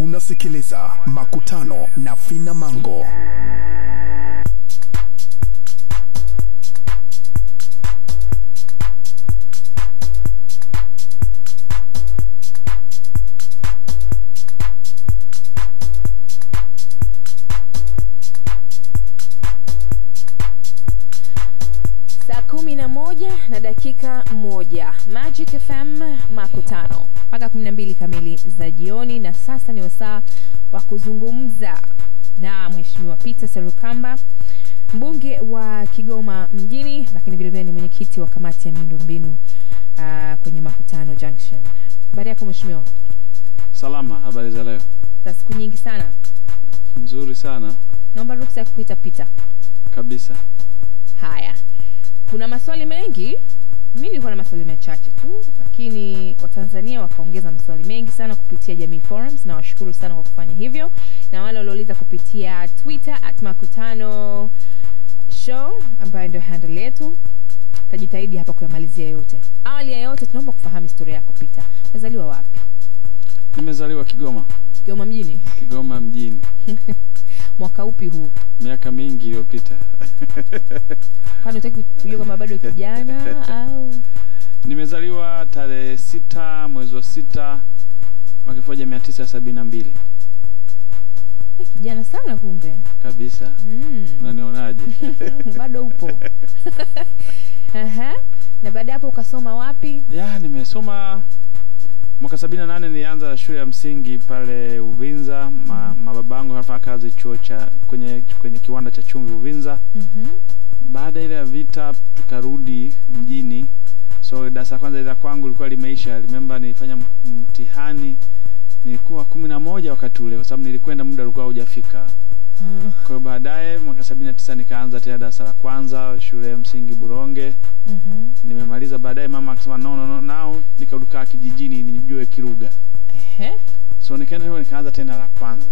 Unasikiliza Makutano na Fina Mango. Saa 11:01 Magic FM Makutano mpaka 12 kamili za jioni, na sasa ni wasaa wa kuzungumza na Mheshimiwa Peter Serukamba, mbunge wa Kigoma mjini, lakini vile vile ni mwenyekiti wa kamati ya miundombinu kwenye Makutano Junction. Habari yako Mheshimiwa? Salama, habari za leo? Za siku nyingi sana. Nzuri sana. Naomba ruhusa ya kukuita Peter. Kabisa. Haya. Kuna maswali mengi. Mimi nilikuwa na maswali machache tu, lakini Watanzania wakaongeza maswali mengi sana kupitia Jamii Forums, na washukuru sana kwa kufanya hivyo. Na wale waliouliza kupitia Twitter @Makutano Show ambayo ndio handle yetu, tajitahidi hapa kuyamalizia yote. Awali ya yote tunaomba kufahamu historia yako Peter. Umezaliwa wapi? Nimezaliwa Kigoma. Kigoma mjini? Kigoma mjini. Mwaka upi huu? Miaka mingi iliyopita. Kwani unataka kujua kama bado kijana au? Nimezaliwa tarehe 6 mwezi wa 6 mwaka 1972. Kijana sana kumbe. Kabisa. Unanionaje? Bado upo. Na baada hapo ukasoma wapi? Nimesoma mwaka 78 nilianza shule ya msingi pale Uvinza. Mababangu hafanya kazi chuo cha kwenye kiwanda cha chumvi Uvinza. Baada ile ya vita tukarudi mjini. So darasa kwanza ile kwangu ilikuwa limeisha. Remember nilifanya mtihani nilikuwa 11 wakati ule, kwa sababu nilikwenda muda ulikuwa hujafika. Kwa baadaye mwaka 79 nikaanza tena darasa la kwanza shule ya msingi Buronge. Nimemaliza baadaye mama akasema no now nikaruka kijijini nijue Kiruga. So nikaanza tena la kwanza.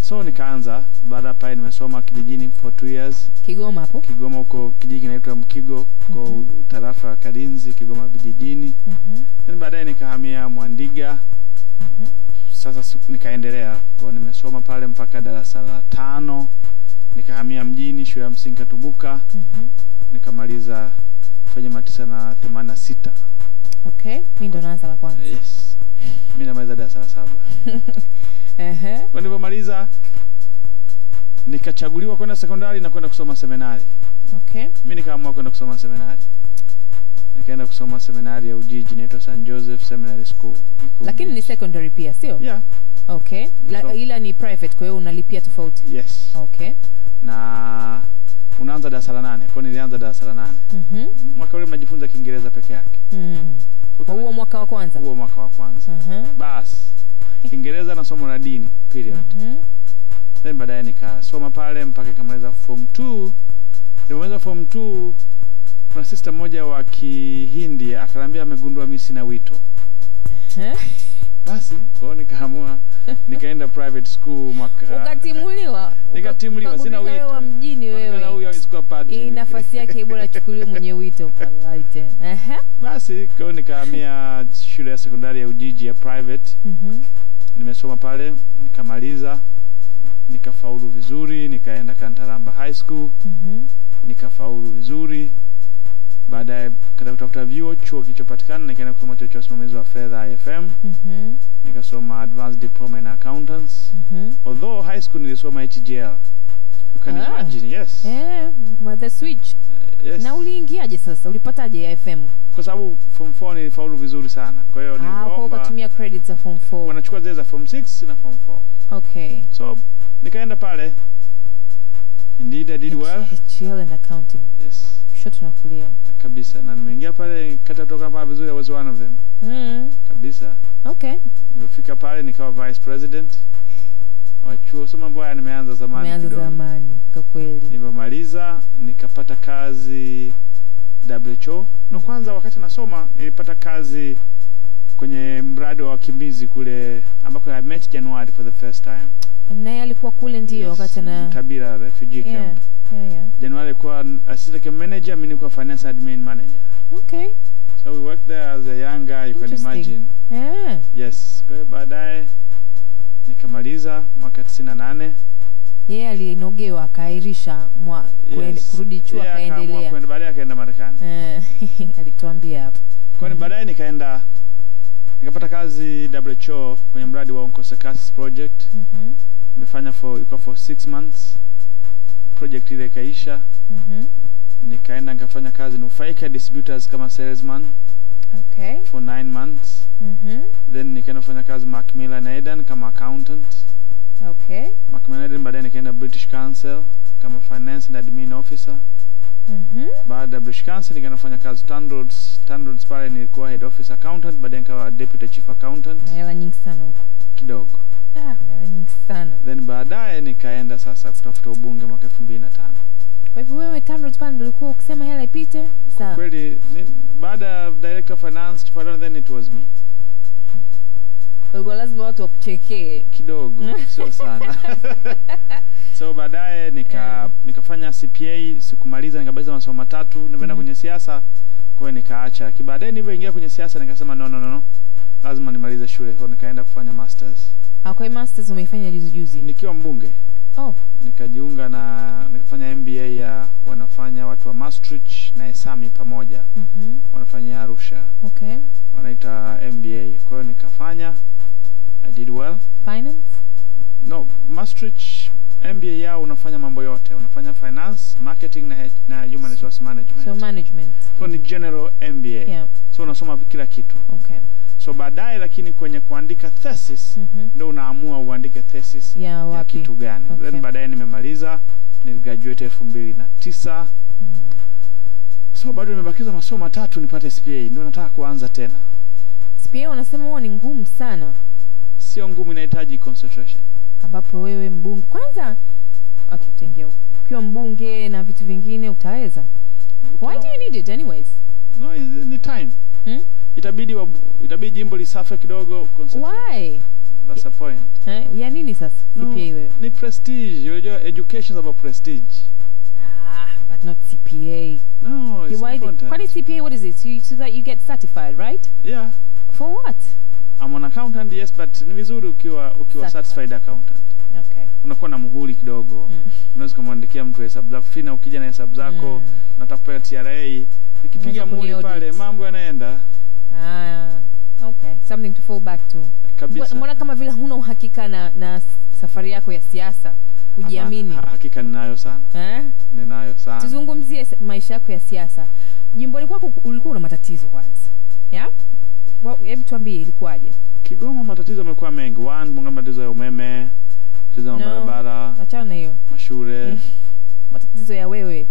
So nikaanza baada pale nimesoma kijijini for 2 years. Kigoma hapo? Kigoma huko kijiji kinaitwa Mkigo, kwa tarafa ya Kalinzi, Kigoma vijijini. Then baadaye nikahamia Mwandiga. Sasa nikaendelea kwa nimesoma pale mpaka darasa la 5. Nikahamia mjini shule ya msingi Katubuka. Nikamaliza 1986. Okay, mimi ndo naanza la kwanza. Yes. Mimi namaliza darasa la 7. Kwa nilipomaliza nikachaguliwa kwenda sekondari na kwenda kusoma seminari. Okay. Mimi nikaamua kwenda kusoma seminari. Nikaenda kusoma seminari ya Ujiji inaitwa St. Joseph Seminary School. Lakini ni secondary pia, sio? Yeah. Okay. Ila ni private, kwa hiyo unalipia tofauti. Yes. Okay. Na unaanza darasa la 8. Kwa nilianza darasa la 8. Mwaka ule mnajifunza Kiingereza peke yake. Huo mwaka wa kwanza? Huo mwaka wa kwanza. Bas. Kiingereza na somo la dini period. Then baadaye nikasoma pale mpaka nikamaliza form 2. Nimaliza form 2, kuna sister moja wa Kihindi akaniambia amegundua mimi sina wito. Basi kwa nikaamua nikaenda private school mwaka. Ukatimuliwa? Nikatimuliwa, sina wito. Wewe mjini wewe. Na huyo isikuwa padri. Hii nafasi yake bora chukuliwe mwenye wito wallahi tena. Basi kwa nikahamia shule ya sekondari ya Ujiji ya private. Nimesoma pale, nikamaliza, nikafaulu vizuri, nikaenda Kantaramba High School. Nikafaulu vizuri. Baadaye kutafuta chuo kilichopatikana, nikaenda kusoma chuo cha usimamizi wa fedha IFM. Nikasoma advanced diploma in accountants. Although high school nilisoma HGL. You can imagine, yes. The switch. Yes. Na uliingiaje sasa? Ulipataje IFM? Kwa sababu form 4 nilifaulu vizuri sana. Kwa hiyo niliomba kwa kutumia credits za form 4. Wanachukua zile za form 6 na form 4. Okay. So nikaenda pale. Indeed I did well. HGL and accounting. Yes. Kushoto na kulia. Kabisa. Na nimeingia pale kata kutoka pale vizuri, I was one of them. Kabisa. Okay. Nilifika pale nikawa vice president wa chuo. So mambo haya nimeanza zamani kidogo. Nimeanza zamani kwa kweli. Nilipomaliza nikapata kazi WHO. Na kwanza wakati nasoma nilipata kazi kwenye mradi wa wakimbizi kule ambako I met January for the first time. Naye alikuwa kule ndio wakati na Tabira refugee camp. January alikuwa assistant manager, mimi nilikuwa finance admin manager. Okay. So we worked there as a young guy, you can imagine. Yeah. Yes. Kwa baadaye nikamaliza mwaka 98. Yeye alinogewa akairisha kurudi chuo akaendelea. Kwenda baadaye akaenda Marekani. Alituambia hapo. Kwani baadaye nikapata kazi WHO kwenye mradi wa Onchocerciasis project. Nimefanya for 6 months. Project ile ikaisha. Nikaenda nikafanya kazi na Pfizer distributors kama salesman. Okay. For 9 months. Then nikaenda kufanya kazi Macmillan Eden kama accountant. Okay. Macmillan Eden baadaye nikaenda British Council kama finance and admin officer. Baada ya British Council nikaenda kufanya kazi Tanroads pale nilikuwa head office accountant, baadaye nikawa deputy chief accountant. Na hela nyingi sana huko. Kidogo. Na hela nyingi sana. Then baadaye nikaenda sasa kutafuta ubunge mwaka 2005. Kwa hivyo wewe Tanroads pale ndio ulikuwa ukisema hela ipite? Sawa. Kweli baada ya director of finance chief accountant, then it was me. Wewe lazima watu wakuchekee Kidogo, sio sana. So baadaye nikafanya CPA, sikumaliza, nikabaliza masomo 3, nikaenda kwenye siasa, kwa hiyo nikaacha. Baadaye nilipoingia kwenye siasa nikasema no. Lazima nimalize shule, so nikaenda kufanya masters. Kwa hiyo masters umeifanya juzi? Nikiwa mbunge. Nikajiunga na nikafanya MBA ya wanafanya watu wa Maastricht na Esami pamoja. Wanafanyia Arusha. Okay. Wanaita MBA. Kwa hiyo nikafanya, I did well. Finance? No, Maastricht MBA yao unafanya mambo yote. Unafanya finance, marketing na human resource management. So management. So ni general MBA. Yeah. So unasoma kila kitu. Okay. So baadaye lakini kwenye kuandika thesis ndio unaamua uandike thesis ya kitu gani. Okay. Then baadaye nimemaliza, niligraduate 2009. So bado nimebakiza masomo 3 nipate CPA, ndio nataka kuanza tena. CPA unasema huwa ni ngumu sana? Sio ngumu, inahitaji concentration. Ambapo wewe mbunge kwanza, tutaingia huko. Ukiwa mbunge na vitu vingine utaweza? Why do you need it anyways? No, ni time. Itabidi jimbo lisafe kidogo, concentrate. Why? That's the point. Ya nini sasa CPA wewe? Ni prestige. Education is about prestige. But not CPA. No, it's important. What is CPA? What is it? So that you get certified, right? Yeah. For what? I'm an accountant, yes, but ni vizuri ukiwa certified accountant. Okay. Unakuwa na muhuri kidogo. Unaweza kumwandikia mtu hesabu zako. Fina ukija na hesabu zako, unataka kupewa TRA, nikipiga muhuri pale mambo yanaenda. Okay. Something to fall back to. Kabisa. Mbona kama vile huna uhakika na safari yako ya siasa? Hujiamini? Hakika ninayo sana. Ninayo sana. Tuzungumzie maisha yako ya siasa. Jimboni kwako ulikuwa una matatizo kwanza. Yeah? Hebu tuambie ilikuwaje? Kigoma matatizo yamekuwa mengi. Matatizo ya umeme, matatizo ya barabara. Achana na hiyo. Mashule. Matatizo ya wewe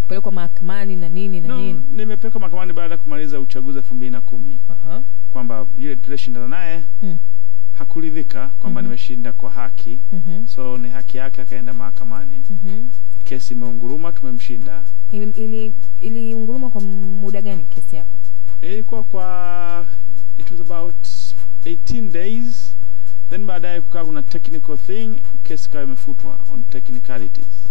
kupelekwa mahakamani na nini na nini? Nimepelekwa mahakamani baada ya kumaliza uchaguzi 2010. Kwamba yule tuliyeshindana naye hakuridhika kwamba nimeshinda kwa haki. So ni haki yake, akaenda mahakamani. Kesi imeunguruma, tumemshinda. Iliunguruma kwa muda gani kesi yako? Ilikuwa it was about 18 days. Then baadaye kuna technical thing, kesi kawa imefutwa on technicalities.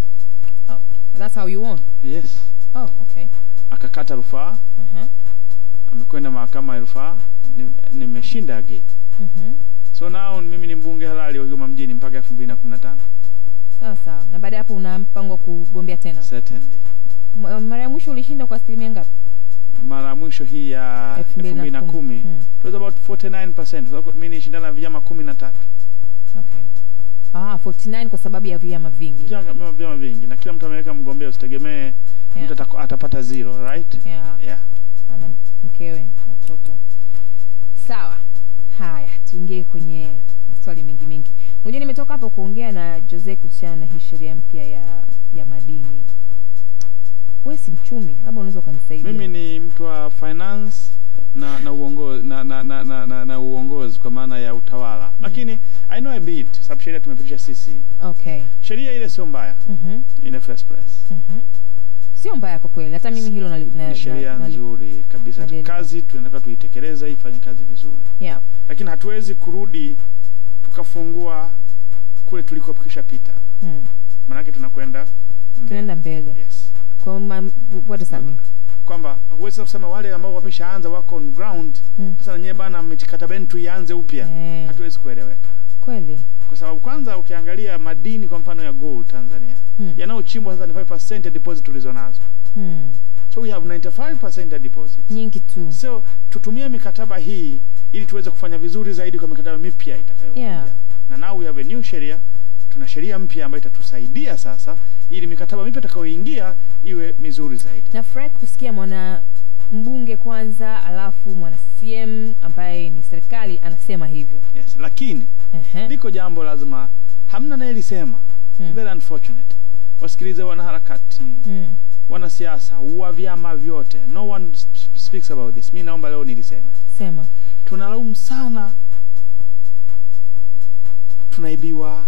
That's how you won? Yes. Okay. Akakata rufaa. Amekwenda mahakama ya rufaa, nimeshinda again. So now mimi ni mbunge halali wa Kigoma mjini mpaka 2015. Sawa. Na baada hapo una mpango kugombea tena? Certainly. Mara ya mwisho ulishinda kwa asilimia ngapi? Mara ya mwisho hii ya 2010. It was about 49%. Mimi nishindana na vyama 13. Okay. 49 kwa sababu ya vyama vingi. Vyama vingi. Na kila mtu ameweka mgombea, usitegemee mtu atapata 0, right? Yeah. Ana mkewe, watoto. Sawa. Haya, tuingie kwenye maswali mengi. Unajua nimetoka hapo kuongea na Jose kuhusiana na hii sheria mpya ya madini. Wewe si mchumi, labda unaweza kunisaidia. Mimi ni mtu wa finance na uongozi na uongozi kwa maana ya utawala. Lakini I know a bit, sababu sheria tumepitisha sisi. Okay. Sheria ile sio mbaya. In the first place. Sio mbaya kwa kweli. Hata mimi hilo na sheria nzuri kabisa. Kazi tunataka tuitekeleze, ifanye kazi vizuri. Yeah. Lakini hatuwezi kurudi tukafungua kule tulikopikisha pita. Maana tunakwenda mbele. Yes. What does that mean? Kwamba huwezi kusema wale ambao wameshaanza wako on ground, sasa nyenye bana mmetikata bentu ianze upya. Hatuwezi kueleweka. Kweli. Kwa sababu kwanza ukiangalia madini kwa mfano ya gold Tanzania yanayochimbwa sasa ni 5% ya deposit tulizonazo. So we have 95% ya deposit. Nyingi tu. So tutumie mikataba hii ili tuweze kufanya vizuri zaidi kwa mikataba mipya itakayokuja. Yeah. Na now we have a new sheria, tuna sheria mpya ambayo itatusaidia sasa ili mikataba mipya itakayoingia iwe mizuri zaidi. Na Frank kusikia mwana mbunge kwanza alafu mwana CCM ambaye ni serikali anasema hivyo. Yes, lakini liko jambo lazima hamna naye lisema. Very unfortunate. Wasikilize wanaharakati, wanasiasa, wa vyama vyote. No one speaks about this. Mimi naomba leo niliseme. Sema. Tunalaumu sana. Tunaibiwa,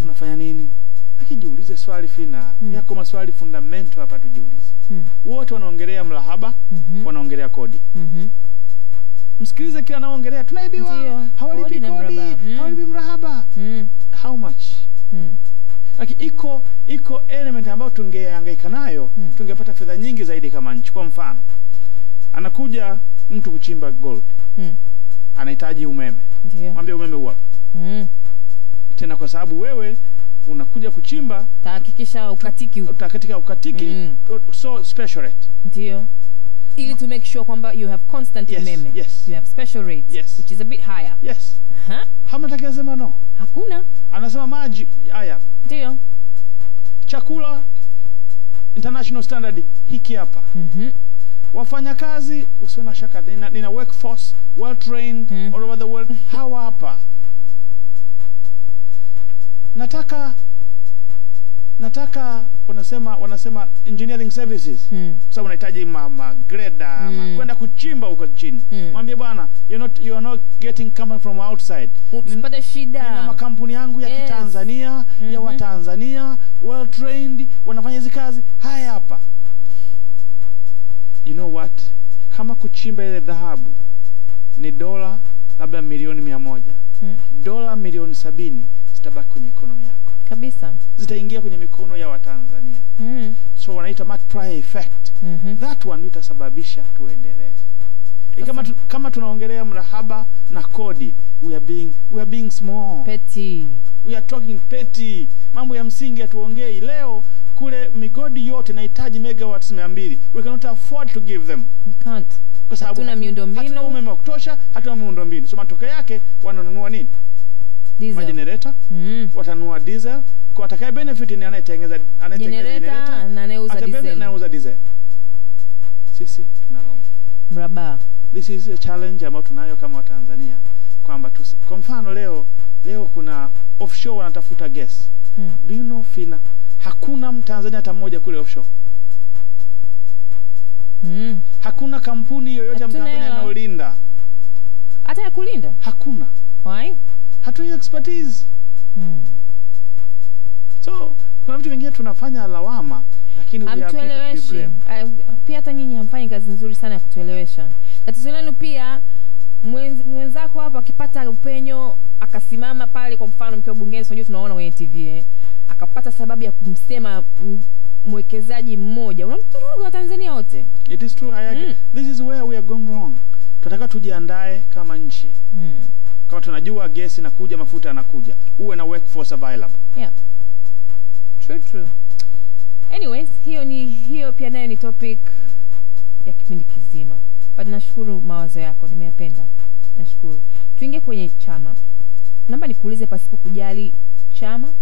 tunafanya nini? Lakini jiulize swali Fina. Yako maswali fundamental hapa tujiulize. Wote wanaongelea mlahaba, wanaongelea kodi. Msikilize kila anaongelea tunaibiwa, hawalipi kodi, hawalipi mrahaba. How much? Lakini iko element ambayo tungehangaika nayo, tungepata fedha nyingi zaidi kama nchi. Kwa mfano, anakuja mtu kuchimba gold. Anahitaji umeme. Ndio. Mwambie umeme huu hapa. Tena kwa sababu wewe unakuja kuchimba, tahakikisha ukatiki huko. Utakatika ukatiki, so special rate. Ndio. Ili to make sure kwamba you have constant umeme. Yes. You have special rates, which is a bit higher. Yes. Hamna sema no. Hakuna. Anasema maji haya hapa. Ndio. Chakula international standard hiki hapa. Wafanyakazi usio na shaka, nina workforce well trained all over the world. Hawa hapa. Nataka wanasema engineering services. Sababu unahitaji greda, kwenda kuchimba huko chini. Mwambie bwana, you are not getting company from outside. Usipate shida. Nina makampuni yangu ya Kitanzania, ya Watanzania, well trained, wanafanya hizo kazi. Haya hapa. You know what? Kama kuchimba ile dhahabu ni dola labda milioni 100. Dola milioni 70 zitabaki kwenye economy yako. Kabisa. Zitaingia kwenye mikono ya Watanzania. So wanaita multiplier effect. That one itasababisha tuendelee. Kama tunaongelea mrahaba na kodi, we are being small. Petty. We are talking petty. Mambo ya msingi atuongei leo. Kule migodi yote inahitaji megawatts 200. We cannot afford to give them. We can't. Kwa sababu hatuna miundombinu. Hatuna umeme wa kutosha, hatuna miundombinu. So matokeo yake wananunua nini? Diesel. Generator. Watanunua diesel. Kwa atakaye benefit ni anayetengeneza generator na anauza diesel. Anauza diesel. Sisi tunalaumu. Mraba. This is a challenge ambayo tunayo kama Watanzania kwamba kwa mfano leo kuna offshore wanatafuta gas. Do you know Fina? Hakuna Mtanzania hata mmoja kule offshore. Hakuna kampuni yoyote ya Mtanzania inayolinda. Hata ya kulinda? Hakuna. Why? Hatuna expertise. So, kuna vitu vingine tunafanya lawama lakini hamtueleweshi. Pia hata nyinyi hamfanyi kazi nzuri sana ya kutuelewesha. Tatizo lenu pia mwenzako hapa akipata upenyo akasimama pale, kwa mfano mkiwa bungeni, unajua tunaona kwenye TV akapata sababu ya kumsema mwekezaji mmoja, unamturuga wa Tanzania wote. It is true. This is where we are going wrong. Tunataka tujiandae kama nchi. Kama tunajua gesi inakuja, mafuta yanakuja, uwe na workforce available. Yeah. True. Anyways, hiyo pia nayo ni topic ya kipindi kizima. But nashukuru mawazo yako, nimeyapenda. Nashukuru. Tuingie kwenye chama. Naomba nikuulize pasipo kujali chama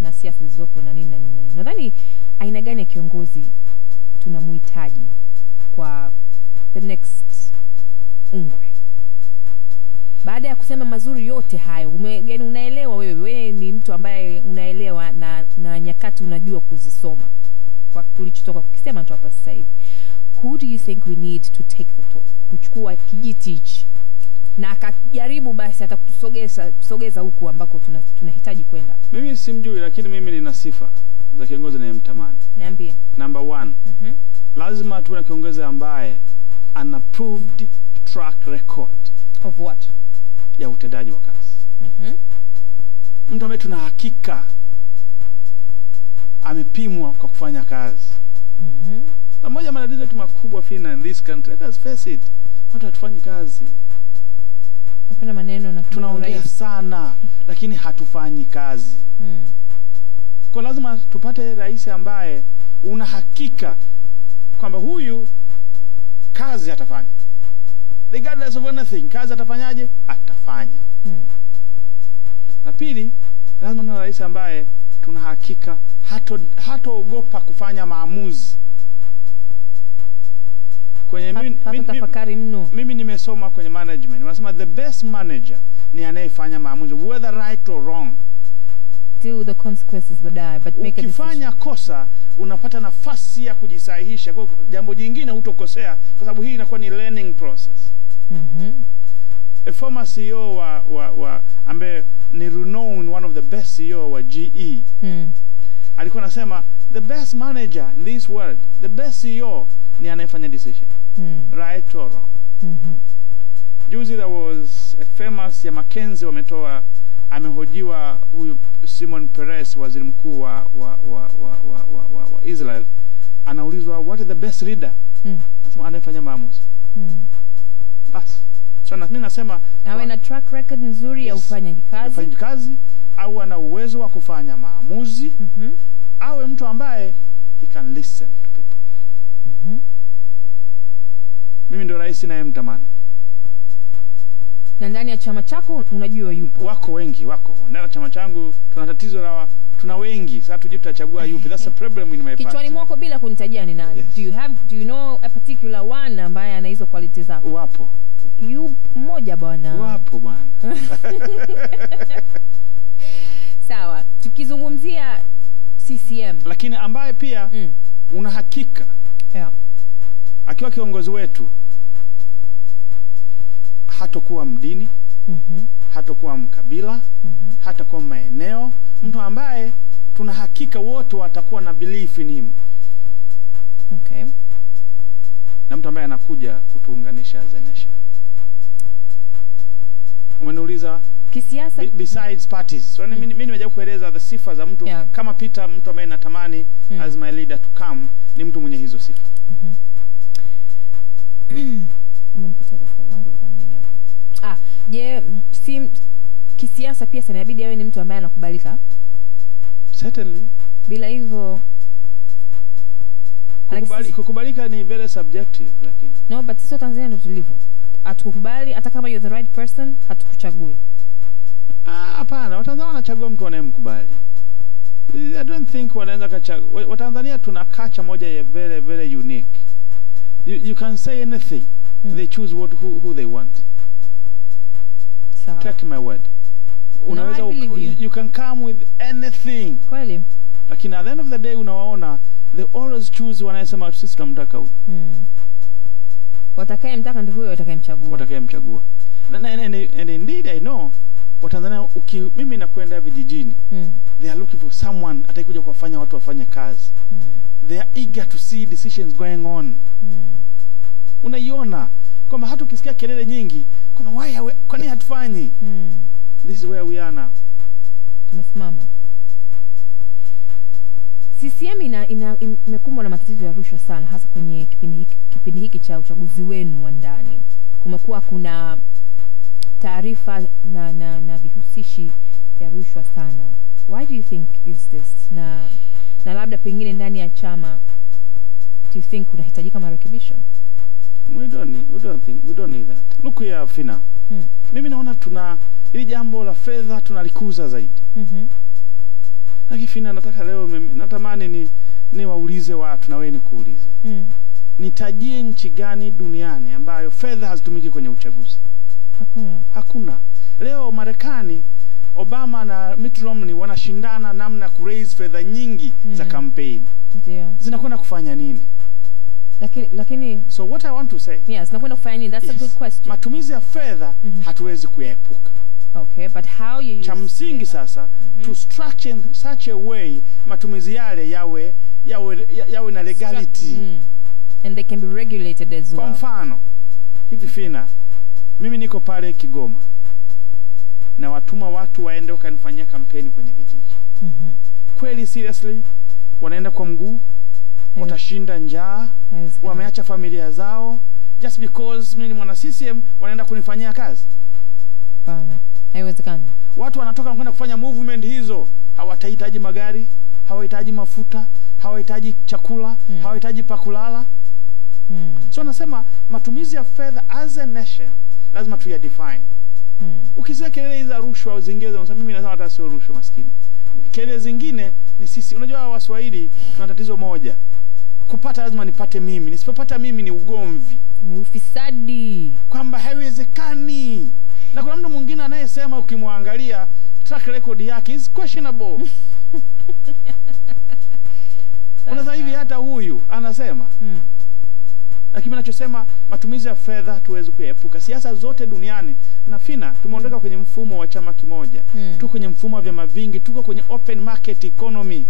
na siasa zilizopo na nini. Nadhani aina gani ya kiongozi tunamhitaji kwa the next Ungwe? Baada ya kusema mazuri yote hayo, yani unaelewa wewe ni mtu ambaye unaelewa na nyakati unajua kuzisoma. Kwa tulichotoka kukisema tu hapa sasa hivi. Who do you think we need to take the torch? Kuchukua kijiti hichi na akajaribu basi hata kusogeza huku ambako tunahitaji kwenda. Mimi simjui, lakini mimi nina sifa za kiongozi ninayemtamani. Niambie. Number 1. Lazima tuwe na kiongozi ambaye ana approved track record. Of what? Ya utendaji wa kazi. Mtu ambaye tuna hakika amepimwa kwa kufanya kazi. Na moja matatizo yetu makubwa Fina in this country, let us face it, watu hatufanyi kazi. tunapenda maneno na tunaongea sana lakini hatufanyi kazi. Kwa lazima tupate rais ambaye una hakika kwamba huyu kazi atafanya. Regardless of anything, kazi atafanyaje? Atafanya. Na pili, lazima na rais ambaye tuna hakika hatoogopa kufanya maamuzi. Kwenye tafakari mno. Mimi nimesoma kwenye management. Wanasema the best manager ni anayefanya maamuzi whether right or wrong. Deal with the consequences baadaye, but make a decision. Ukifanya kosa unapata nafasi ya kujisahihisha. Kwa jambo jingine hutokosea kwa sababu hii inakuwa ni learning process. A former CEO wa ambaye ni renowned, one of the best CEO wa GE. Alikuwa anasema the best manager in this world, the best CEO ni anayefanya decision. Right or wrong. Juzi there was a famous ya McKinsey amehojiwa huyu Simon Peres, waziri mkuu wa Israel. Anaulizwa what is the best leader? Anasema anayefanya maamuzi. Bas. So mimi nasema awe na track record nzuri ya ufanyaji kazi, au ana uwezo wa kufanya maamuzi, awe mtu ambaye he can listen to people. Mimi ndio rais ninayemtamani. Na ndani ya chama chako unajua yupo. Wako wengi. Ndani ya chama changu tuna tatizo la tuna wengi. Sasa tujue tutachagua yupi. That's a problem in my party. Kichwani mwako bila kunitajia ni nani? Yes. Do you know a particular one ambaye ana hizo qualities zako? Wapo. Mmoja bwana. Wapo bwana. Sawa. Tukizungumzia CCM. Lakini ambaye pia una hakika. Yeah. Akiwa kiongozi wetu hatakuwa mdini, hatakuwa mkabila, hatakuwa maeneo, mtu ambaye tuna hakika wote watakuwa na belief in him. Okay. Na mtu ambaye anakuja kutuunganisha as a nation. Umeniuliza kisiasa besides parties. So mimi nimejaribu kueleza the sifa za mtu kama Peter, mtu ambaye natamani as my leader to come ni mtu mwenye hizo sifa. Umenipoteza swali langu lilikuwa nini hapo? Je, kisiasa pia sana inabidi awe ni mtu ambaye anakubalika? Certainly. Bila hivyo kukubalika ni very subjective lakini. No, but sisi Tanzania ndio tulivyo. Hatukukubali hata kama you're the right person, hatukuchagui. Hapana, Watanzania wanachagua mtu anayemkubali. I don't think wanaanza kachagua. Watanzania tuna culture moja very very unique. You can say anything. They choose who they want. So, take my word. Unaweza you can come with anything. Kweli. Lakini at the end of the day unawaona they always choose wanasema sisi tunamtaka huyu. Watakayemtaka ndio huyo watakayemchagua. And indeed I know Watanzania mimi nakwenda vijijini. They are looking for someone atakuja kuwafanya watu wafanye kazi. They are eager to see decisions going on. Unaiona kwamba hata ukisikia kelele nyingi kwamba kwa nini hatufanyi? This is where we are now. Tumesimama. CCM imekumbwa na matatizo ya rushwa sana, hasa kwenye kipindi hiki cha uchaguzi wenu wa ndani. Kumekuwa kuna taarifa na vihusishi vya rushwa sana. Why do you think is this? Na labda pengine ndani ya chama do you think unahitajika marekebisho? We don't need that. Look here Fina. Mimi naona ili jambo la fedha tunalikuza zaidi. Lakini Fina, nataka leo natamani ni waulize watu na wewe nikuulize. Nitajie nchi gani duniani ambayo fedha hazitumiki kwenye uchaguzi? Hakuna. Leo Marekani, Obama na Mitt Romney wanashindana namna ku raise fedha nyingi za campaign. Ndio. Zinakwenda kufanya nini? Lakini so what I want to say, yes, zinakwenda kufanya nini? That's a good question. Matumizi ya fedha hatuwezi kuepuka. Okay, but how you use cha msingi sasa to structure in such a way matumizi yale yawe na legality. And they can be regulated as well. Kwa mfano hivi Fina, mimi niko pale Kigoma na watuma watu waende wakanifanyia kampeni kwenye vijiji. Kweli seriously wanaenda kwa mguu, watashinda njaa, wameacha familia zao just because mimi ni mwana CCM wanaenda kunifanyia kazi? Hapana. Haiwezekani. Watu wanatoka kwenda kufanya movement hizo, hawatahitaji magari, hawahitaji mafuta, hawahitaji chakula, hawahitaji pa kulala. So nasema matumizi ya fedha as a nation lazima tu ya define. Ukisema kelele hizo rushwa au zingine, unasema mimi nasema hata sio rushwa maskini. Kelele zingine ni sisi. Unajua Waswahili tuna tatizo moja. Kupata lazima nipate mimi. Nisipopata mimi ni ugomvi. Ni ufisadi. Kwamba haiwezekani. Na kuna mtu mwingine anayesema ukimwangalia track record yake is questionable. Unaweza hivi hata huyu anasema. Lakini ninachosema matumizi ya fedha tuweze kuepuka. Siasa zote duniani na Fina tumeondoka kwenye mfumo wa chama kimoja. Tuko kwenye mfumo wa vyama vingi, tuko kwenye open market economy.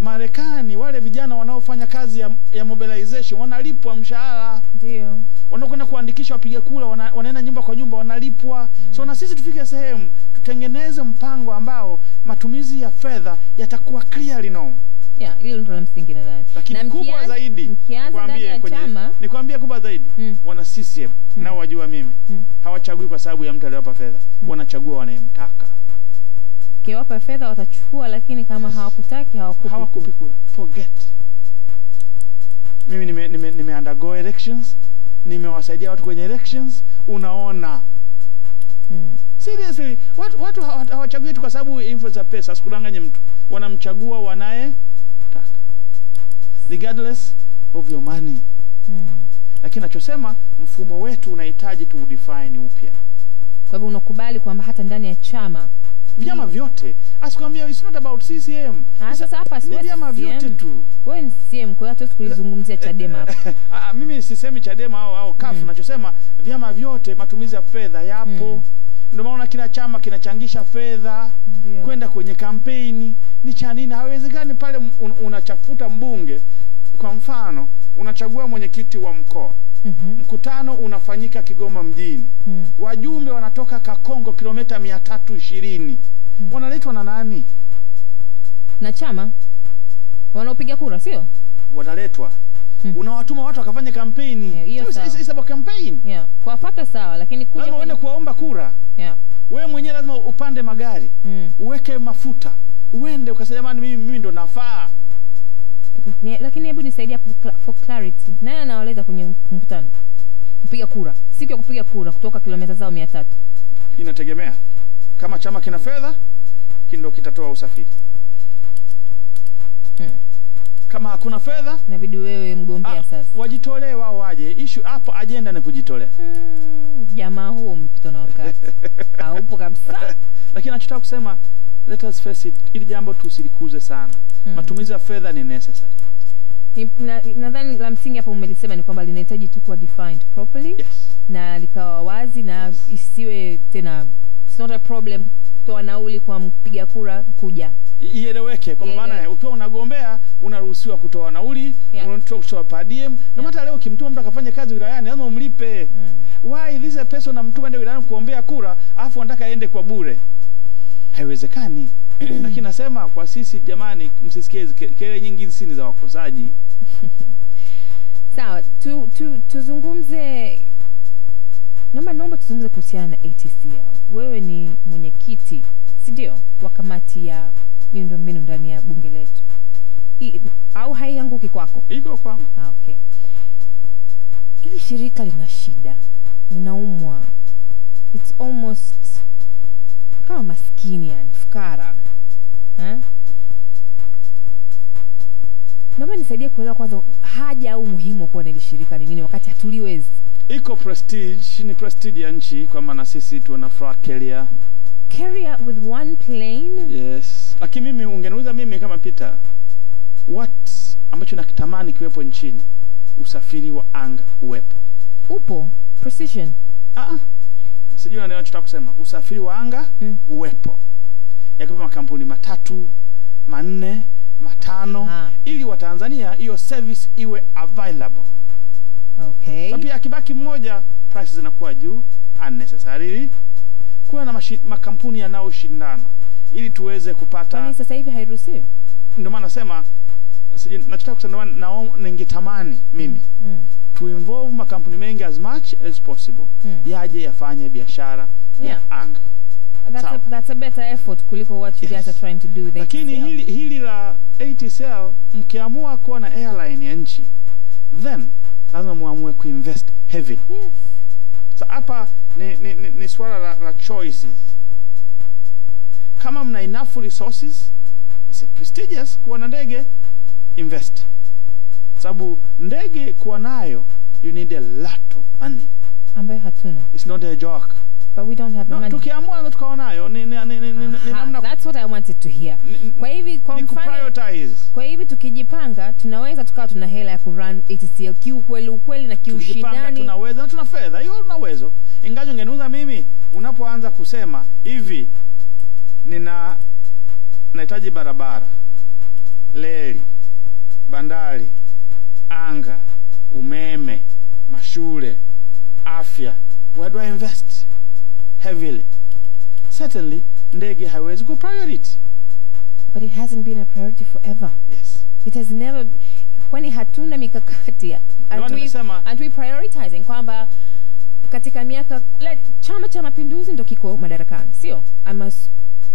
Marekani wale vijana wanaofanya kazi ya mobilization wanalipwa mshahara. Ndio. Wanakwenda kuandikisha wapiga kura, wanaenda nyumba kwa nyumba wanalipwa. So na sisi tufike sehemu tutengeneze mpango ambao matumizi ya fedha yatakuwa clearly known. Yeah, hilo ndo la msingi nadhani. Lakini kubwa zaidi, nikwambie kubwa zaidi, wana CCM na wajua mimi. Hawachagui kwa sababu ya mtu aliyowapa fedha. Wanachagua wanayemtaka. Kiwapa fedha watachukua, lakini kama hawakutaki hawakupi kura. Forget. Mimi nime undergo elections, nimewasaidia watu kwenye elections, unaona. Seriously, watu hawachagui tu kwa sababu influence ya pesa, asikudanganye mtu. Wanamchagua wanaye taka. Regardless of your money. Lakini nachosema mfumo wetu unahitaji tu udefine upya. Kwa hivyo unakubali kwamba hata ndani ya chama vyama vyote, asikwambia it's not about CCM. Sasa hapa si vyama vyote tu. Wewe ni CCM, kwa hiyo hatuwezi kulizungumzia Chadema hapa. Mimi sisemi Chadema au CUF, nachosema vyama vyote matumizi ya fedha yapo. Ndio maana kila chama kinachangisha fedha kwenda kwenye kampeni. Ni cha nini? Haiwezekani pale unachafuta mbunge. Kwa mfano, unachagua mwenyekiti wa mkoa. Mkutano unafanyika Kigoma mjini. Wajumbe wanatoka Kakongo kilomita 320. Wanaletwa na nani? Na chama. Wanaopiga kura, sio? Wanaletwa. Unawatuma watu wakafanya kampeni. It's about campaign. Yeah. Kuwafuata sawa, lakini kuja lazima uende kuomba kura. Yeah. Wewe mwenyewe lazima upande magari. Uweke mafuta. Uende ukasema jamani mimi ndo nafaa. Lakini hebu nisaidia for clarity. Nani anawaleta kwenye mkutano? Kupiga kura. Siku ya kupiga kura kutoka kilomita zao 300. Inategemea. Kama chama kina fedha, ndio kitatoa usafiri. Kama hakuna fedha, inabidi wewe mgombea sasa. Wajitolee wao waje. Issue hapo agenda ni kujitolea. Jamaa huo mpito na wakati. Haupo kabisa. Lakini nachotaka kusema let us face it, ili jambo tusilikuze sana. Matumizi ya fedha ni necessary. Nadhani la msingi hapa umelisema ni kwamba linahitaji tu kuwa defined properly. Yes. Na likawa wazi na isiwe tena it's not a problem kutoa nauli kwa mpiga kura kuja. Ieleweke kwa maana ukiwa unagombea unaruhusiwa kutoa nauli, unatoa kutoa per diem. Na hata leo kimtuma mtu akafanya kazi wilayani lazima umlipe. Why this a person amtuma ndio wilayani kuombea kura afu anataka aende kwa bure? Haiwezekani. Lakini nasema kwa sisi jamani, msisikie kelele nyingi hizi ni za wakosaji. Sawa, tuzungumze. Naomba tuzungumze kuhusiana na ATCL. Wewe ni mwenyekiti, si ndio, wa kamati ya miundombinu ndani ya bunge letu. Au haianguki kwako? Iko kwangu. Okay. Hili shirika lina shida. Linaumwa. It's almost kama maskini, yani fukara. Naomba nisaidie kuelewa kwanza haja au muhimu kwa hili shirika ni nini wakati hatuliwezi. Iko prestige, ni prestige ya nchi kwa maana sisi tuna flag carrier. Carrier with one plane? Yes. Lakini mimi ungeniuliza mimi kama Peter, what ambacho nakitamani kiwepo nchini, usafiri wa anga uwepo. Upo, precision. Sijui ninachotaka kusema, usafiri wa anga uwepo. Yakiwa makampuni 3, 4, 5 ili wa Tanzania hiyo service iwe available. Okay. Sababu akibaki mmoja prices zinakuwa juu unnecessarily. Kuwa na makampuni yanayoshindana ili tuweze kupata. Kwani sasa hivi hairuhusiwi? Ndio maana nasema sijui nachotaka kusema ningetamani mimi to involve makampuni mengi as much as possible. Yaje yafanye biashara Yeah. ya anga. Sawa. That's a better effort kuliko what you guys are trying to do with Lakini ATCL. hili la ATCL, mkiamua kuwa na airline ya nchi, then lazima muamue kuinvest heavily. Yes. So hapa ni swala la choices. Kama mna enough resources, it's a prestigious kuwa na ndege, invest. Sababu ndege kuwa nayo, you need a lot of money. Ambayo hatuna. It's not a joke. But we don't have the money. Tukiamua na tukawa nayo ni namna. That's what I wanted to hear. Kwa hivi kwa mfano, prioritize. Kwa hivi tukijipanga tunaweza tukawa tuna hela ya kurun ATCL ukweli na kiushindani. Tunaweza na tuna fedha. Hiyo tuna uwezo. Ingawa ungeniuza mimi unapoanza kusema hivi nahitaji barabara, reli, bandari, anga, umeme, mashule, afya, where do I invest heavily? Certainly ndege haiwezi kuwa priority. But it hasn't been a priority forever. Yes. It has never, kwani hatuna mikakati. And we prioritizing kwamba katika miaka Chama cha Mapinduzi ndo kiko madarakani, sio?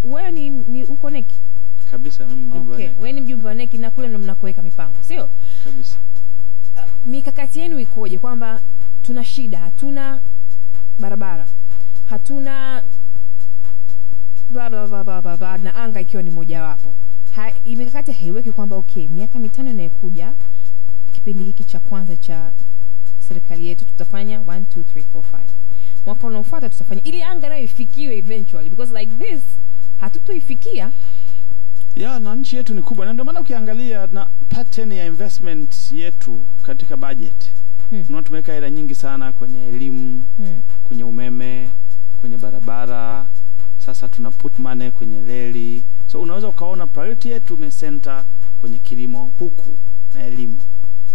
Wewe ni uko neki kabisa, mimi mjumbe wa neki. Wewe ni mjumbe wa neki na kule ndo mnakoweka mipango, sio? Kabisa. Mikakati yenu ikoje kwamba tuna shida, hatuna barabara, hatuna bla bla bla bla bla, na anga ikiwa ni moja wapo. Mikakati haiweki kwamba okay, miaka 5 inayokuja kipindi hiki cha kwanza cha serikali yetu tutafanya 1 2 3 4 5. Mwaka unaofuata tutafanya ili anga nayo ifikiwe eventually, because like this hatutoifikia. Na nchi yetu ni kubwa, na ndio maana ukiangalia na pattern ya investment yetu katika budget, unaona tumeweka hela nyingi sana kwenye elimu, kwenye umeme, kwenye barabara. Sasa tuna put money kwenye reli. So unaweza ukaona priority yetu imecenter kwenye kilimo huku na elimu.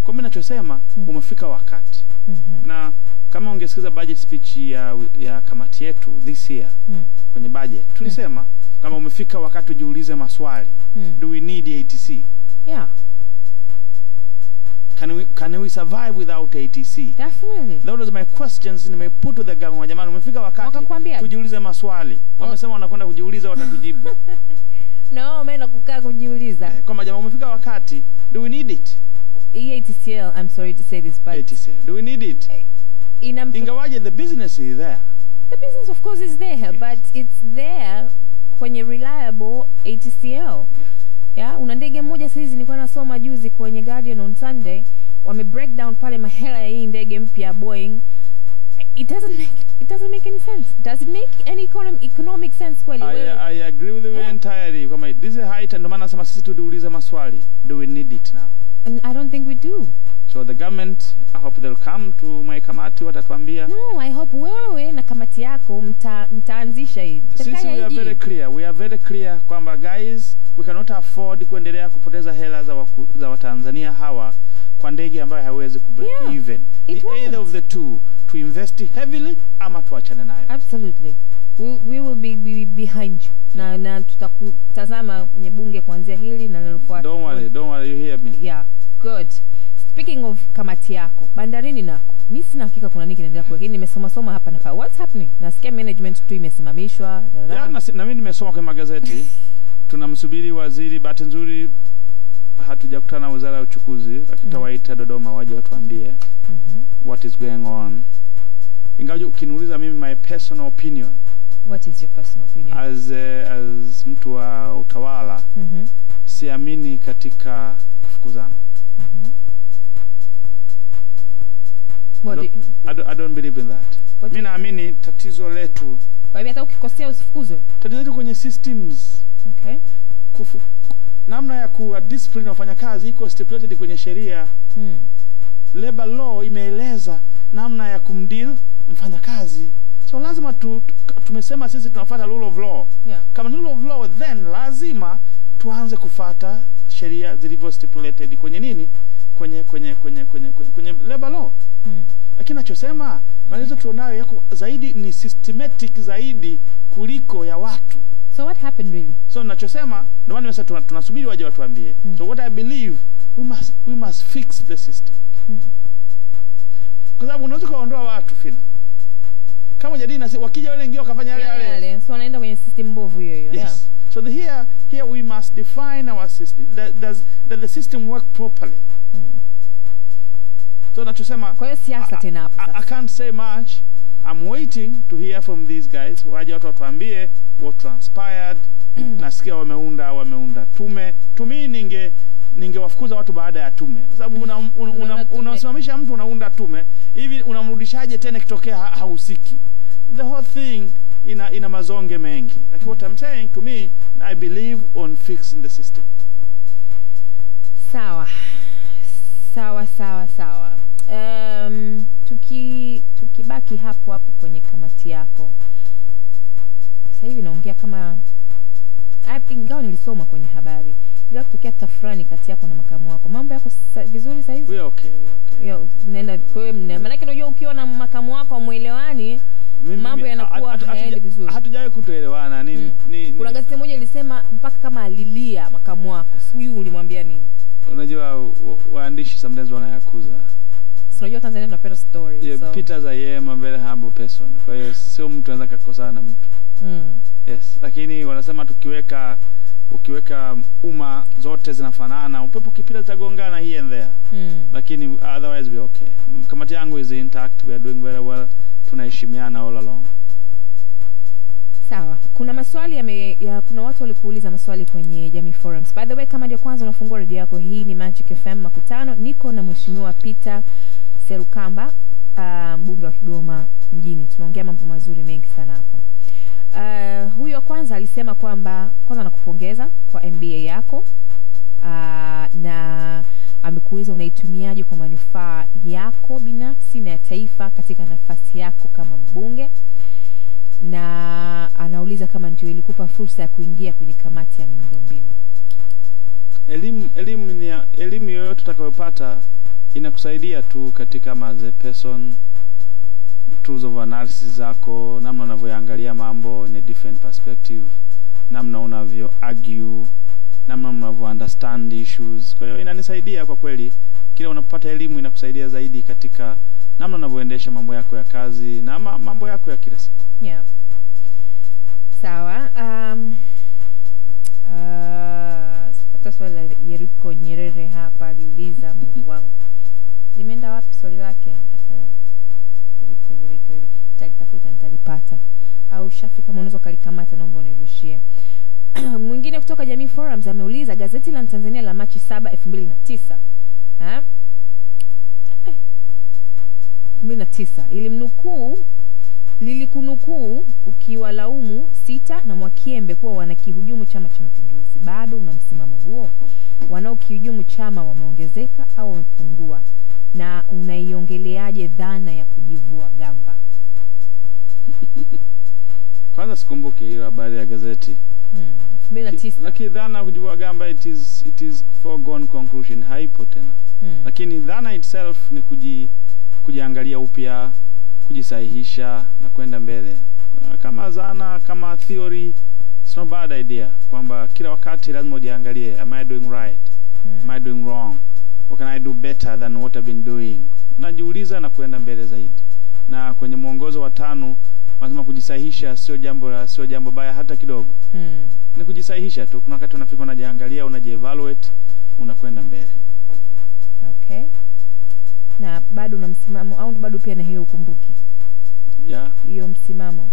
Kwa mimi ninachosema umefika wakati. Na kama ungesikiza budget speech ya kamati yetu this year kwenye budget, tulisema kama umefika wakati ujiulize maswali. Do we need ATC? Yeah. Can we survive without ATC? Definitely. That was my questions and I put to the government. Jamani, umefika wakati tujiulize maswali. Wamesema wanakwenda kujiuliza, watatujibu. No, mimi nakukaa kujiuliza. Kama jamaa umefika wakati, do we need it? ATCL, I'm sorry to say this, but ATCL, do we need it? Ingawaje the business is there. The business of course is there, yes. But it's there kwenye reliable ATCL. Yeah, una ndege moja sasa nilikuwa nasoma juzi kwenye Guardian on Sunday, wame break down pale mahela ya hii ndege mpya Boeing. It doesn't make any sense. Does it make any economic sense kweli? I agree with you entirely. Kama this is height, ndio maana nasema sisi tuulize maswali. Do we need it now? And I don't think we do. So the government, I hope they'll come to my kamati watatuambia. No, I hope wewe na kamati yako mtaanzisha hii. Sisi we are very clear kwamba guys, we cannot afford kuendelea kupoteza hela za Watanzania hawa kwa ndege ambayo haiwezi kubreak even. Either of the two, to invest heavily ama tuachane nayo. Absolutely. We will be behind you. Na tutakutazama kwenye bunge kuanzia hili na linalofuata. Don't worry, you hear me. Yeah, good. Speaking of kamati yako, bandarini nako. Mimi sina hakika kuna nini kinaendelea kwa, lakini nimesoma hapa na pale. What's happening? Nasikia management tu imesimamishwa. Na mimi nimesoma kwa magazeti. Tunamsubiri waziri, bahati nzuri hatujakutana na wizara ya uchukuzi, lakini tutawaita Dodoma waje watuambie what is going on. Ingawa ukiniuliza mimi my personal opinion. What is your personal opinion? As mtu wa utawala, siamini katika kufukuzana. I don't believe in that. Mimi naamini tatizo letu. Kwa hivyo hata ukikosea usifukuzwe. Tatizo letu kwenye systems. Okay. Namna ya discipline wafanyakazi iko stipulated kwenye sheria. Labor law imeeleza namna ya kumdeal mfanyakazi. So lazima tumesema sisi tunafuata rule of law. Yeah. Kama rule of law, then lazima tuanze kufuata sheria zilivyo stipulated kwenye nini? Kwenye labor law. Lakini nachosema maelezo tunayo yako zaidi ni systematic zaidi kuliko ya watu. So what happened really? So nachosema ndio maana sasa tunasubiri waje watuambie. So what I believe, we must fix the system. Kwa sababu unaweza kuondoa watu fina. kama jadi na wakija wale wengine wakafanya yale. So wanaenda kwenye system mbovu hiyo. Yes. Yeah. So here we must define our system. Does the system work properly? So nachosema, kwa hiyo siasa tena hapo sasa. I can't say much. I'm waiting to hear from these guys. Waje watu watuambie what transpired. Nasikia wameunda tume. Tumi ningewafukuza watu baada ya tume. Kwa sababu unasimamisha mtu unaunda tume, hivi unamrudishaje tena kitokea hausiki? The whole thing ina mazonge mengi. Like what I'm saying, to me, I believe on fixing the system. Sawa. Tukibaki hapo kwenye kamati yako. Sasa hivi naongea kama ingawa nilisoma kwenye habari. Ile kutokea tafrani kati yako na makamu wako. Mambo yako vizuri sasa hivi? We okay. Mnaenda kwa hiyo maana yake unajua ukiwa na makamu wako muelewane, mambo yanakuwa hayaendi vizuri. Hatujawahi kutoelewana nini. Kuna gazeti moja ilisema mpaka kama alilia makamu wako. Sijui ulimwambia nini. Unajua waandishi sometimes wanayakuza. Unajua Tanzania tunapenda story. Yeah, so Peter Zayem a very humble person. Kwa hiyo sio mtu anaweza kukosana na mtu. Yes, lakini wanasema ukiweka zote zinafanana, upepo kipita zitagongana here and there. Lakini otherwise we okay. Kamati yangu is intact. We are doing very well. Tunaheshimiana all along. Sawa. Kuna maswali kuna watu walikuuliza maswali kwenye Jamii Forums. By the way, kama ndio kwanza unafungua radio yako, hii ni Magic FM Makutano. Niko na Mheshimiwa Peter Serukamba, mbunge wa Kigoma mjini. Tunaongea mambo mazuri mengi sana hapa. Huyo kwanza alisema kwamba kwanza nakupongeza kwa MBA yako. Na amekuuliza unaitumiaje kwa manufaa yako binafsi na ya taifa katika nafasi yako kama mbunge. Na anauliza kama ndio ilikupa fursa ya kuingia kwenye kamati ya miundombinu. Elimu yoyote utakayopata inakusaidia tu katika as a person, tools of analysis zako, namna unavyoangalia mambo in a different perspective, namna unavyo argue, namna unavyo understand issues. Kwa hiyo inanisaidia kwa kweli. Kila unapata elimu inakusaidia zaidi katika namna unavyoendesha mambo yako ya kazi na mambo yako ya kila siku. Yeah. Sawa. Sasa swali Yeriko Nyerere hapa aliuliza, Mungu wangu. Limeenda wapi swali lake? Yeriko talitafuta nitalipata. Au Shafi kama unaweza kalikamata naomba unirushie. Mwingine kutoka Jamii Forums ameuliza gazeti la Tanzania la Machi 7, 2009. 2009 lilikunukuu ukiwalaumu Sita na Mwakiembe kuwa wanakihujumu Chama cha Mapinduzi. Bado una msimamo huo? Wanaokihujumu chama wameongezeka au wamepungua? Na unaiongeleaje dhana ya kujivua gamba? Kwanza sikumbuki hiyo habari ya gazeti. 2009. Lakini dhana kujivua gamba it is foregone conclusion, haipo tena. Lakini dhana itself ni kujiangalia upya, kujisahihisha na kwenda mbele. Kama zana, kama theory, it's not bad idea kwamba kila wakati lazima ujiangalie, am I doing right? Am I doing wrong? What can I do better than what I've been doing? Unajiuliza na kwenda mbele zaidi. Na kwenye mwongozo wa 5 wanasema kujisahihisha sio jambo baya hata kidogo. Ni kujisahihisha tu. Kuna wakati unafika unajiangalia, unajievaluate, unakwenda mbele. Okay. Na bado una msimamo au bado pia na hiyo ukumbuki? Yeah. Hiyo msimamo.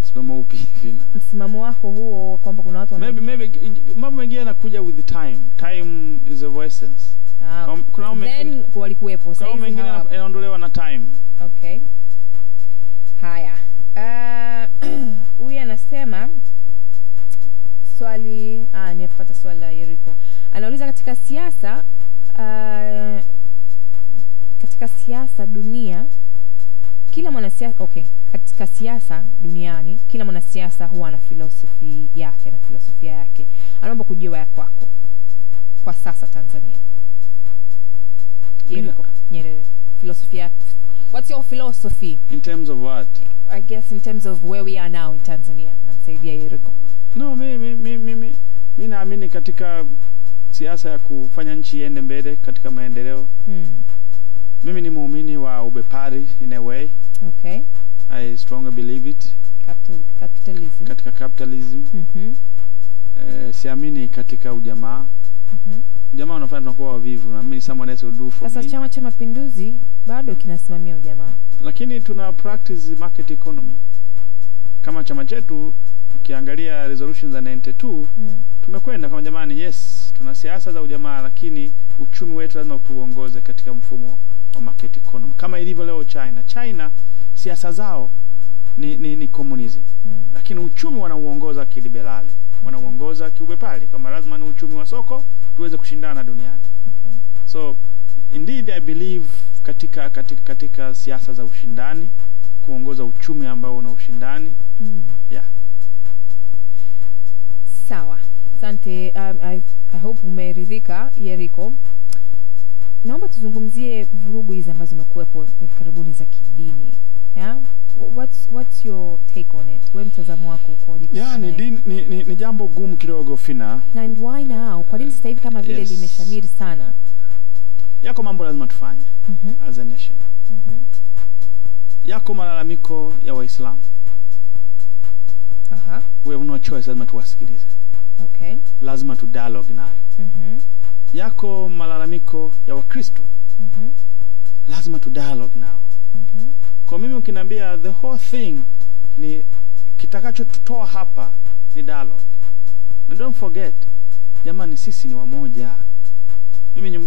Msimamo upi hivi? Msimamo wako huo kwamba kuna watu maybe mambo mengine yanakuja with the time. Time is of essence. Kuna then walikuwepo sasa hivi mengine yanaondolewa na time. Okay. Haya. Huyu anasema swali nimepata swali la Yeriko. Anauliza katika siasa dunia kila mwanasiasa katika siasa duniani kila mwanasiasa huwa na philosophy yake na filosofia yake. Anaomba kujua ya kwako kwa sasa Tanzania. Yeriko Nyerere, filosofia. What's your philosophy? In terms of what? I guess in terms of where we are now in Tanzania. Namsaidia Yeriko. No, mimi naamini katika siasa ya kufanya nchi iende mbele katika maendeleo. Mimi ni muumini wa ubepari in a way. Okay. I strongly believe it. Capitalism. Katika capitalism. Siamini katika ujamaa. Ujamaa unafanya tunakuwa wavivu. Naamini someone else will do for me. Sasa Chama cha Mapinduzi bado kinasimamia ujamaa. Lakini tuna practice market economy. Kama chama chetu ukiangalia resolutions za 92 tumekwenda kama jamani, yes, tuna siasa za ujamaa, lakini uchumi wetu lazima tuuongoze katika mfumo wa market economy. Kama ilivyo leo China siasa zao ni communism. Lakini uchumi wanauongoza kiliberali. Wanauongoza kiubepari, kwamba lazima ni uchumi wa soko tuweze kushindana duniani. Okay. So indeed I believe katika siasa za ushindani, kuongoza uchumi ambao una ushindani. Yeah. Sawa. Asante. I hope umeridhika Yeriko. Naomba tuzungumzie vurugu hizi ambazo zimekuwepo hivi karibuni za kidini. Yeah? What's your take on it? Wewe mtazamo wako ukoje? Yeah, ni jambo gumu kidogo Fina. And why now? Kwa nini sasa hivi kama vile limeshamiri sana? Yako mambo lazima tufanye as a nation. Yako malalamiko ya Waislamu. We have no choice, lazima tuwasikilize. Okay. Lazima tu dialogue nayo. Yako malalamiko ya Wakristo. Lazima tu dialogue nao. Kwa mimi ukiniambia the whole thing ni kitakacho tutoa hapa ni dialogue. And don't forget, jamani, sisi ni wamoja.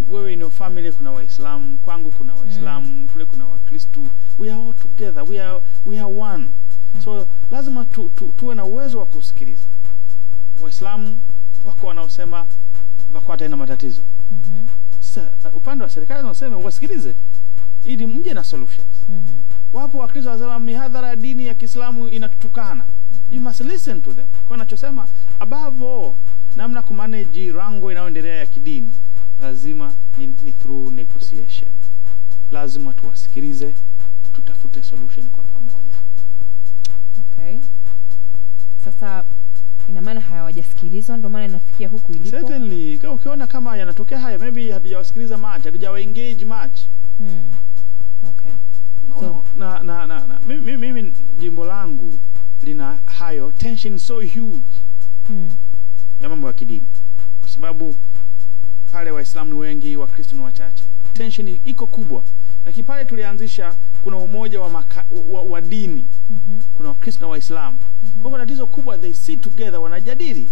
Wewe in your family kuna Waislamu, kwangu kuna Waislamu, kule kuna Wakristo. We are all together. We are one. So lazima tuwe na uwezo wa kusikiliza. Waislamu wako wanaosema BAKWATA ina matatizo. Sasa upande wa serikali wanasema wasikilize ili mje na solutions. Wapo Wakristo wanasema mihadhara ya dini ya Kiislamu inatutukana. You must listen to them. Kwa nachosema above all, namna kumanage rango inayoendelea ya kidini, lazima ni through negotiation. Lazima tuwasikilize, tutafute solution kwa pamoja. Okay. Sasa ina maana hawajasikilizwa, ndio maana inafikia huku ilipo. Certainly, ukiona kama yanatokea haya, maybe hatujawasikiliza much, hatujawa engage much. Okay. So mimi jimbo langu lina hayo tension so huge. Ya mambo ya kidini. Kwa sababu pale Waislamu ni wengi, Wakristo ni wachache. Tension iko kubwa. Lakini pale tulianzisha kuna umoja wa dini. Kuna Wakristo na Waislamu. Kwa hivyo tatizo kubwa, they sit together, wanajadili.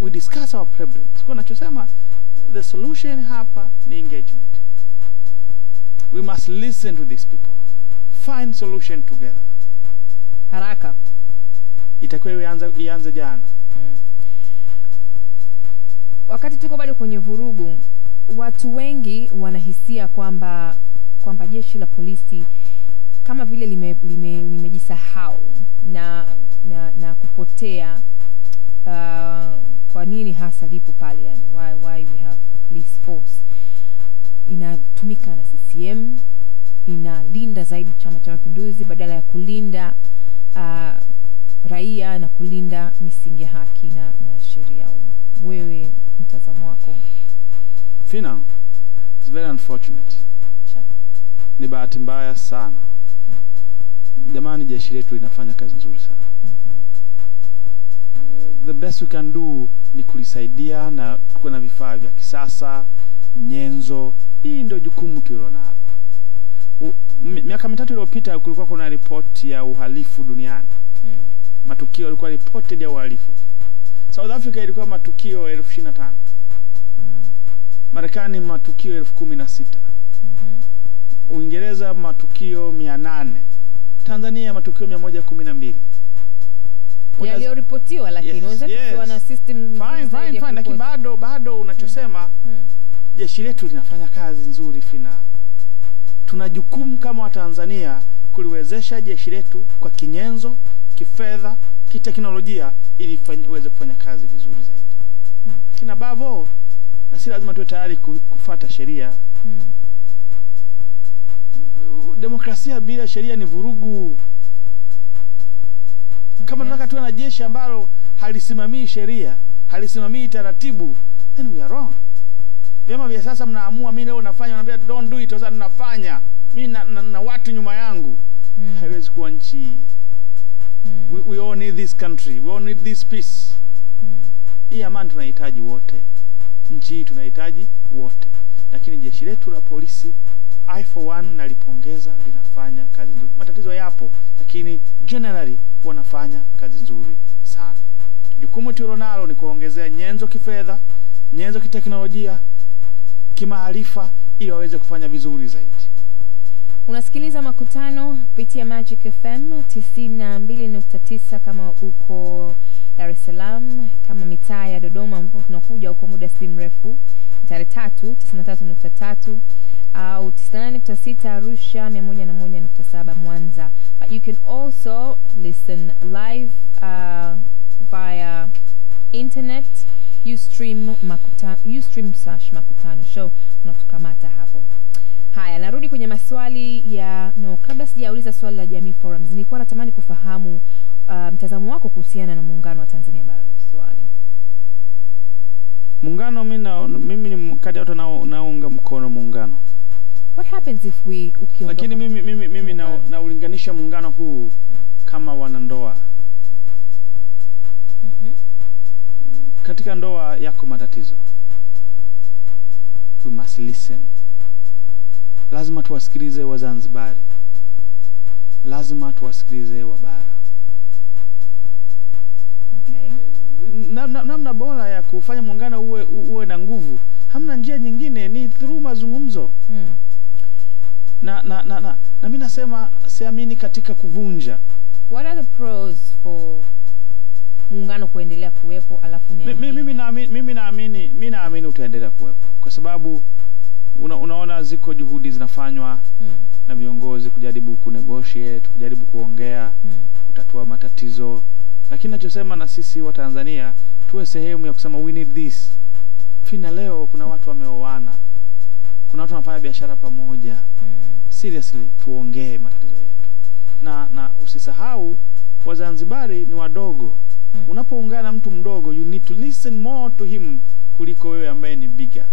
We discuss our problems. Kwa nachosema the solution hapa ni engagement. We must listen to these people. Find solution together. Haraka. Itakuwa ianze jana. Wakati tuko bado kwenye vurugu, watu wengi wanahisia kwamba jeshi la polisi kama vile limejisahau na kupotea. Kwa nini hasa lipo pale, yani why we have a police force? Inatumika na CCM, inalinda zaidi Chama cha Mapinduzi badala ya kulinda raia na kulinda misingi ya haki na sheria. Wewe mtazamo wako? Fina, it's very unfortunate. Ni bahati mbaya sana. Jamani, jeshi letu linafanya kazi nzuri sana. The best we can do ni kulisaidia na kuwa na vifaa vya kisasa, nyenzo. Hii ndio jukumu tulilonalo. Miaka 3 iliyopita kulikuwa kuna report ya uhalifu duniani. Matukio yalikuwa reported ya uhalifu. South Africa ilikuwa matukio 25,000. Marekani matukio 16,000. Uingereza matukio 800. Tanzania matukio 112. Yaliyoripotiwa, lakini wenzetu wana system fine, lakini bado unachosema jeshi letu linafanya kazi nzuri Fina. Tuna jukumu kama wa Tanzania kuliwezesha jeshi letu kwa kinyenzo, kifedha, kiteknolojia ili iweze kufanya kazi vizuri zaidi. Lakini above na si lazima tuwe tayari kufuata sheria. Demokrasia bila sheria ni vurugu. Kama tunataka tuwe na jeshi ambalo halisimamii sheria, halisimamii taratibu, then we are wrong. Vyama vya sasa mnaamua mimi leo nafanya, naambia don't do it, sasa ninafanya. Mimi na watu nyuma yangu. haiwezi kuwa nchi. We all need this country, we all need this peace. Hii amani tunahitaji wote, nchi hii tunahitaji wote. Lakini jeshi letu la polisi, I for one nalipongeza, linafanya kazi nzuri. Matatizo yapo, lakini generally wanafanya kazi nzuri sana. Jukumu tulilonalo ni kuongezea nyenzo kifedha, nyenzo kiteknolojia, kimaarifa, ili waweze kufanya vizuri zaidi. Unasikiliza Makutano kupitia Magic FM 92.9 kama uko Dar es Salaam, kama mitaa ya Dodoma ambapo tunakuja huko muda si mrefu, tarehe 3 93.3 au 98.6 Arusha, 101.7 Mwanza. But you can also listen live via internet, Ustream/Makutano Show. Unatukamata hapo. Haya, narudi kwenye maswali ya kabla sijauliza swali la Jamii Forums, nilikuwa natamani kufahamu mtazamo wako kuhusiana na muungano wa Tanzania Bara na Visiwani. Muungano, mimi ni kati watu naunga mkono muungano. What happens if we ukiondoka? Lakini mimi na ulinganisha muungano huu kama wanandoa. Katika ndoa yako matatizo, we must listen. Lazima tuwasikilize Wazanzibari, lazima tuwasikilize Wabara. Okay. Namna bora ya kufanya muungano uwe na nguvu, hamna njia nyingine, ni through mazungumzo. Na mimi nasema siamini katika kuvunja. What are the pros for muungano kuendelea kuwepo alafu mimi naamini utaendelea kuwepo kwa sababu unaona ziko juhudi zinafanywa na viongozi kujaribu kunegotiate, kujaribu kuongea, kutatua matatizo. Lakini nachosema na sisi wa Tanzania tuwe sehemu ya kusema we need this. Fina leo kuna watu wameoana, kuna watu wanafanya biashara pamoja. Seriously, tuongee matatizo yetu. Na usisahau Wazanzibari ni wadogo. Unapoungana na mtu mdogo, you need to listen more to him kuliko wewe ambaye ni bigger.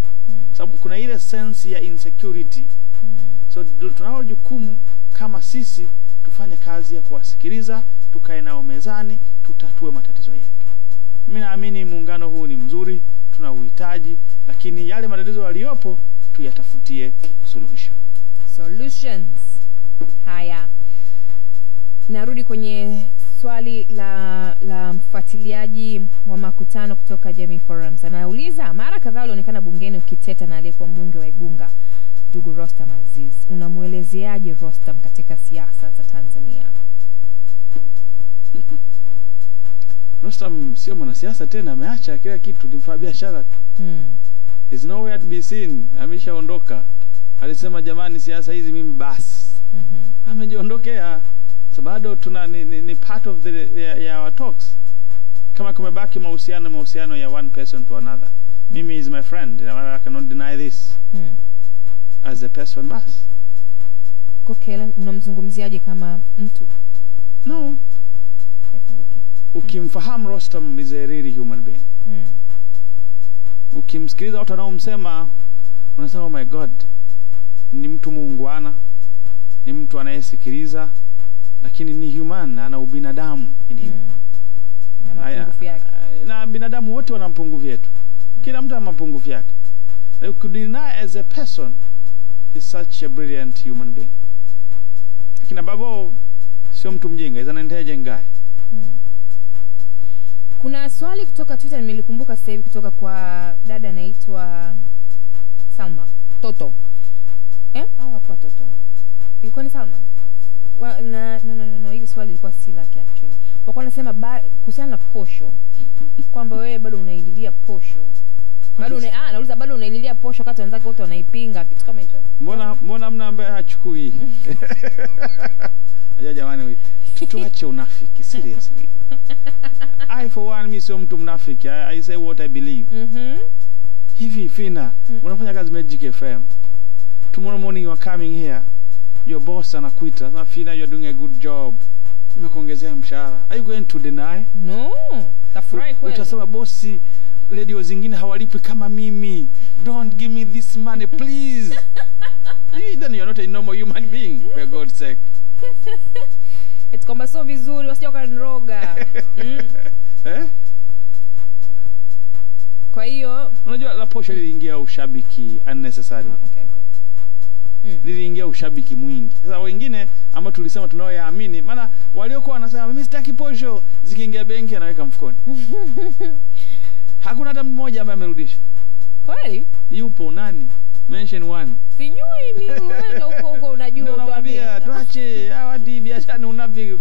Sababu kuna ile sense ya insecurity. So tunalo jukumu kama sisi tufanye kazi ya kuwasikiliza, tukae nao mezani, tutatue matatizo yetu. Mimi naamini muungano huu ni mzuri, tunauhitaji, lakini yale matatizo yaliyopo tuyatafutie solutions. Haya, narudi kwenye swali la mfuatiliaji wa Makutano kutoka Jamii Forums. Anauliza, mara kadhaa ulionekana bungeni ukiteta na aliyekuwa mbunge wa Igunga ndugu Rostam Aziz. Unamuelezeaje Rostam katika siasa za Tanzania? Rostam sio mwanasiasa tena, ameacha kila kitu, ni biashara tu. He's nowhere to be seen, ameshaondoka. Alisema jamani siasa hizi mimi basi. Amejiondokea. So bado tuna ni part of our talks. Kama kumebaki mahusiano ya one person to another. Mimi is my friend, I cannot deny this. As a person bas. Kokela, unamzungumziaje kama mtu? No. Haifunguki. Ukimfahamu Rostam is a really human being. Ukimsikiliza watu wanaomsema unasema oh my god, ni mtu muungwana, ni mtu anayesikiliza, lakini ni human, ana ubinadamu in him. Na mapungufu yake. Na binadamu wote wana mapungufu yetu. Kila mtu ana mapungufu yake. You could deny as a person, he's such a brilliant human being. Lakini babo sio mtu mjinga, he's an intelligent guy. Kuna swali kutoka Twitter nimelikumbuka sasa hivi kutoka kwa dada anaitwa Salma Toto. Au hakuwa Toto? Ilikuwa ni Salma? No, hili swali lilikuwa si lake actually. Wako wanasema kuhusiana na posho. Kwamba wewe bado unaililia posho. Nauliza bado unaililia posho wakati wenzako wote wanaipinga, kitu kama hicho. Mbona mna ambaye hachukui? Aja jamani, tuache unafiki seriously. I for one mimi sio mtu mnafiki. I say what I believe. Hivi Fina, unafanya kazi Magic FM. Tomorrow morning you are coming here. Your boss anakuita, anasema Fina you are doing a good job. Nimekuongezea mshahara. Are you going to deny? No. Tafurahi kweli. Utasema bosi, radio zingine hawalipi kama mimi. Don't give me this money please. Then you're not a normal human being, for God's sake. eti kwamba sio vizuri wasije wakaniroga. Kwa hiyo unajua la posho liliingia ushabiki unnecessary. Okay. Liliingia ushabiki mwingi. Sasa wengine ambao tulisema tunaoyaamini, maana waliokuwa wanasema mimi sitaki posho, zikiingia benki anaweka mfukoni. Hakuna hata mmoja ambaye amerudisha. Kweli? Yupo nani? Mention one. Sijui mimi unaenda huko unajua tuambia tuache hawa biashara unavi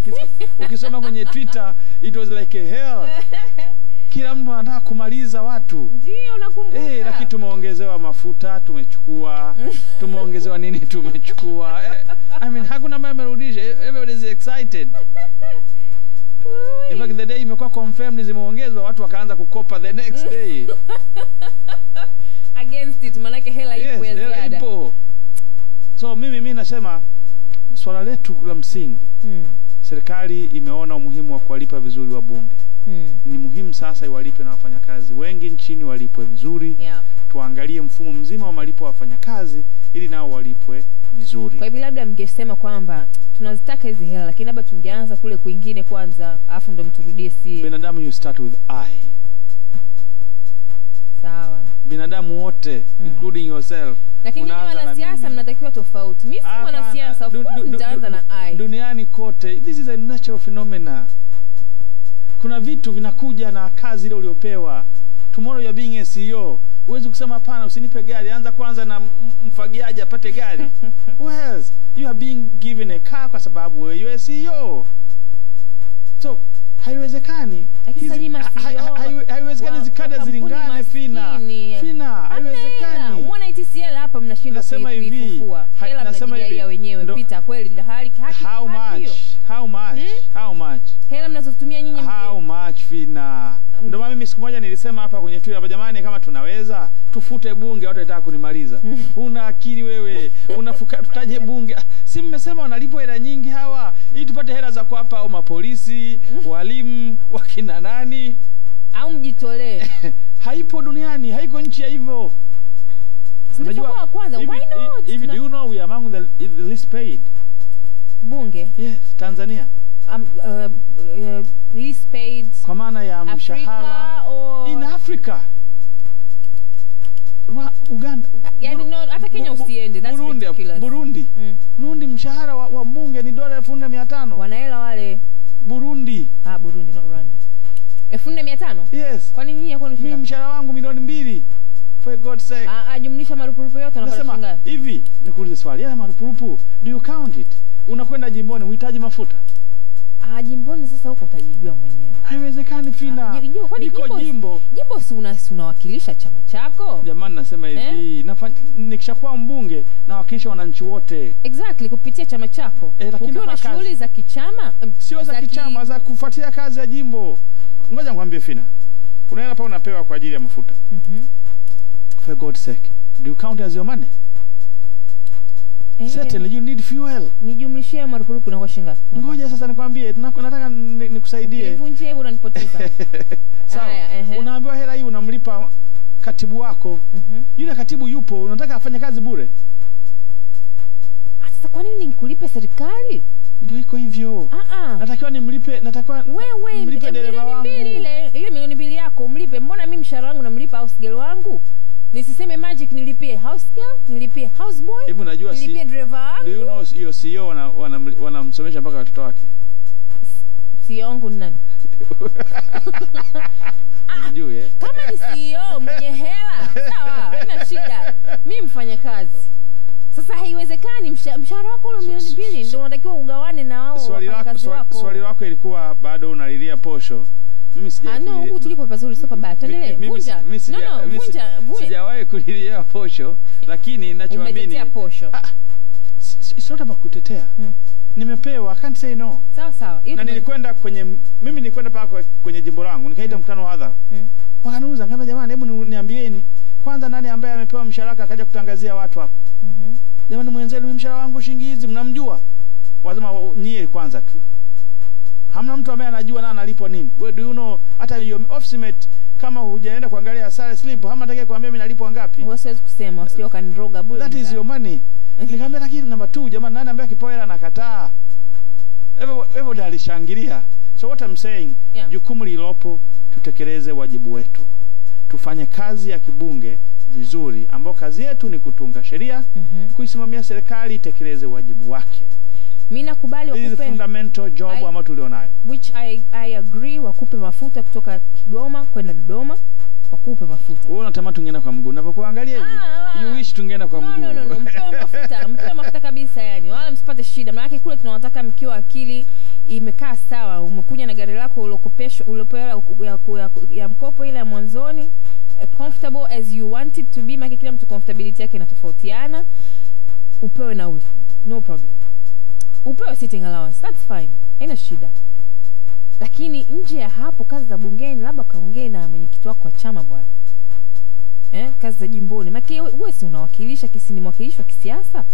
ukisoma kwenye Twitter it was like a hell. Kila mtu anataka kumaliza watu. Ndio nakumbuka. Lakini tumeongezewa mafuta, tumechukua. Tumeongezewa nini tumechukua. I mean hakuna ambaye amerudisha. Everybody is excited. In fact the day imekuwa confirmed zimeongezwa, watu wakaanza kukopa the next day. Against it, manake hela ipo ya ziada. Hela ipo. So mimi nasema swala letu la msingi. Serikali imeona umuhimu wa kuwalipa vizuri wabunge. Ni muhimu sasa iwalipe na wafanyakazi wengi nchini walipwe vizuri. Tuangalie mfumo mzima wa malipo wa wafanyakazi ili nao walipwe vizuri. Kwa hivyo labda mngesema kwamba tunazitaka hizi hela, lakini labda tungeanza kule kwingine kwanza, afu ndo mturudie si. Binadamu you start with I. Sawa. Binadamu wote including yourself. Lakini wanasiasa mnatakiwa tofauti. Mimi si mwanasiasa, of course nitaanza na I. Duniani kote this is a natural phenomena. Kuna vitu vinakuja na kazi ile uliopewa. Tomorrow you are being a CEO. Uwezi kusema hapana usinipe gari, anza kwanza na mfagiaji apate gari. Well, you are being given a car kwa sababu wewe you are CEO. So haiwezekani. Haiwezekani zikada zilingane Fina. Haiwezekani. Umeona ITCL hapa mnashindwa kuifufua. Hela mnajigaia wenyewe. Pita kweli haki. How much? Hela mnazotumia nyinyi how much Fina? Ndio maana mimi siku moja nilisema hapa kwenye Twitter hapa, jamani kama tunaweza tufute bunge, watu wanataka kunimaliza. Una akili wewe? Unafuka tutaje bunge? Si mmesema wanalipwa hela nyingi hawa ili tupate hela za kuwapa au mapolisi, walimu, wakina nani? Au mjitolee. Haipo duniani, haiko nchi ya hivyo. Unajua kwanza why not? If do you know we are among the least paid bunge? Yes, Tanzania. Least paid kwa maana ya mshahara in Africa. Uganda, yani no, hata Kenya usiende, that's ridiculous. Burundi mshahara wa mbunge ni $1,500. Wanahela wale Burundi. Burundi not Rwanda. $1,500? Yes. Kwa nini yako ni mimi mshahara wangu $2,000,000. For God's sake. Jumlisha marupurupu yote unapata shilingi. Hivi nikuulize swali, yale marupurupu do you count it? Unakwenda jimboni uhitaji mafuta? Jimboni sasa huko utajijua mwenyewe. Haiwezekani Fina. Niko jimbo si unawakilisha chama chako. Jamani nasema hivi, nikishakuwa mbunge nawakilisha wananchi wote. Exactly, kupitia chama chako. Ukiwa na shughuli za kichama, sio za kichama, za kufuatia kazi ya jimbo. Ngoja nikwambie Fina. Kuna hela hapa unapewa kwa ajili ya mafuta. For God's sake, do you count as your money? Certainly you need fuel. Nijumlishie marupurupu na kwa shilingi. Ngoja sasa nikwambie, nataka nikusaidie. Nivunjie hebu unanipoteza. Sawa. Unaambiwa hela hii unamlipa katibu wako. Yule katibu yupo, unataka afanye kazi bure. Sasa kwa nini nikulipe serikali? Ndio iko hivyo. Natakiwa nimlipe dereva wangu. Ile $1,000,000 yako umlipe. Mbona mimi mshahara wangu namlipa house girl wangu? Nisiseme magic nilipie house girl, nilipie house boy. Hivi unajua nilipie driver wangu. Do you know hiyo CEO wanamsomesha mpaka watoto wake? CEO wangu ni nani? Unajua kama ni CEO mwenye hela, sawa, haina shida. Mimi mfanya kazi. Sasa haiwezekani mshahara wako $1,000,000 ndio unatakiwa ugawane na wao wafanyakazi wako. Swali lako ilikuwa bado unalilia posho. Mimi sijawahi huko tulipo pazuri sio pabaya. Tuendelee. Vunja. Vunja. Sijawahi kulilia posho, lakini ninachoamini umetetea posho. It's not about kutetea. Nimepewa, I can't say no. Sawa. Na mimi nilikwenda paka kwenye jimbo langu, nikaita mkutano wa hadhara. Wakaniuliza ngamba, jamani hebu niambieni kwanza nani ambaye amepewa mshahara akaja kutangazia watu hapa? Jamani mwenzenu mimi mshahara wangu shilingi hizi mnamjua? Wasema nyie kwanza tu. Hamna mtu ambaye anajua na analipwa nini. Wewe do you know hata your office mate kama hujaenda kuangalia salary slip, hamna atakaye kuambia mimi nalipwa ngapi? Wewe siwezi kusema, usije ukaniroga bure. That is your money. Nikamwambia lakini number 2, jamani nani ambaye akipewa hela anakataa? everybody alishangilia. So what I'm saying, jukumu lilopo tutekeleze wajibu wetu. Tufanye kazi ya kibunge vizuri, ambao kazi yetu ni kutunga sheria, kuisimamia serikali itekeleze wajibu wake. Mimi nakubali wakupe. This is fundamental job ambayo tulionayo. Which I agree, wakupe mafuta kutoka Kigoma kwenda Dodoma, wakupe mafuta. Wewe unatamani tungeenda kwa mguu. Unapokuangalia hivi, you wish tungeenda kwa mguu. No. Mpewe mafuta kabisa yani. Wala msipate shida. Maana yake kule tunawataka mkiwa akili imekaa sawa. Umekuja na gari lako ulopewa ya mkopo ile ya mwanzoni, comfortable as you want it to be. Maana kila mtu comfortability yake inatofautiana. Upewe nauli. No problem. Upewe sitting allowance. That's fine. Haina shida. Lakini nje ya hapo, kazi za bungeni labda kaongee na mwenyekiti wako wa chama bwana. Kazi za jimboni. Maana wewe si unawakilisha ni mwakilishi wa kisiasa.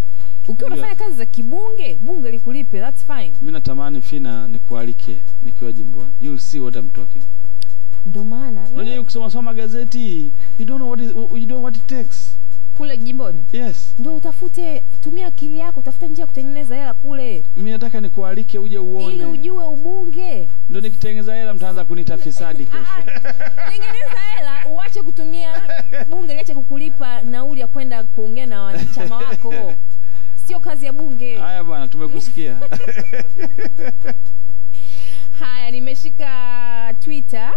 Ukiwa unafanya kazi za kibunge, bunge likulipe, that's fine. Mimi natamani Fina nikualike nikiwa jimboni. You'll see what I'm talking. Ndio maana unajua ukisoma gazeti, you don't know what it takes. Kule jimboni? Yes. Ndio tumia akili yako, tafuta njia kutengeneza hela kule. Mimi nataka nikualike uje uone. Ili ujue ubunge. Ndio nikitengeneza hela mtaanza kunita fisadi kesho. Tengeneza hela, uache kutumia bunge liache kukulipa nauli ya kwenda kuongea na wanachama wako. Sio kazi ya bunge. Haya bwana, tumekusikia. Haya, nimeshika Twitter.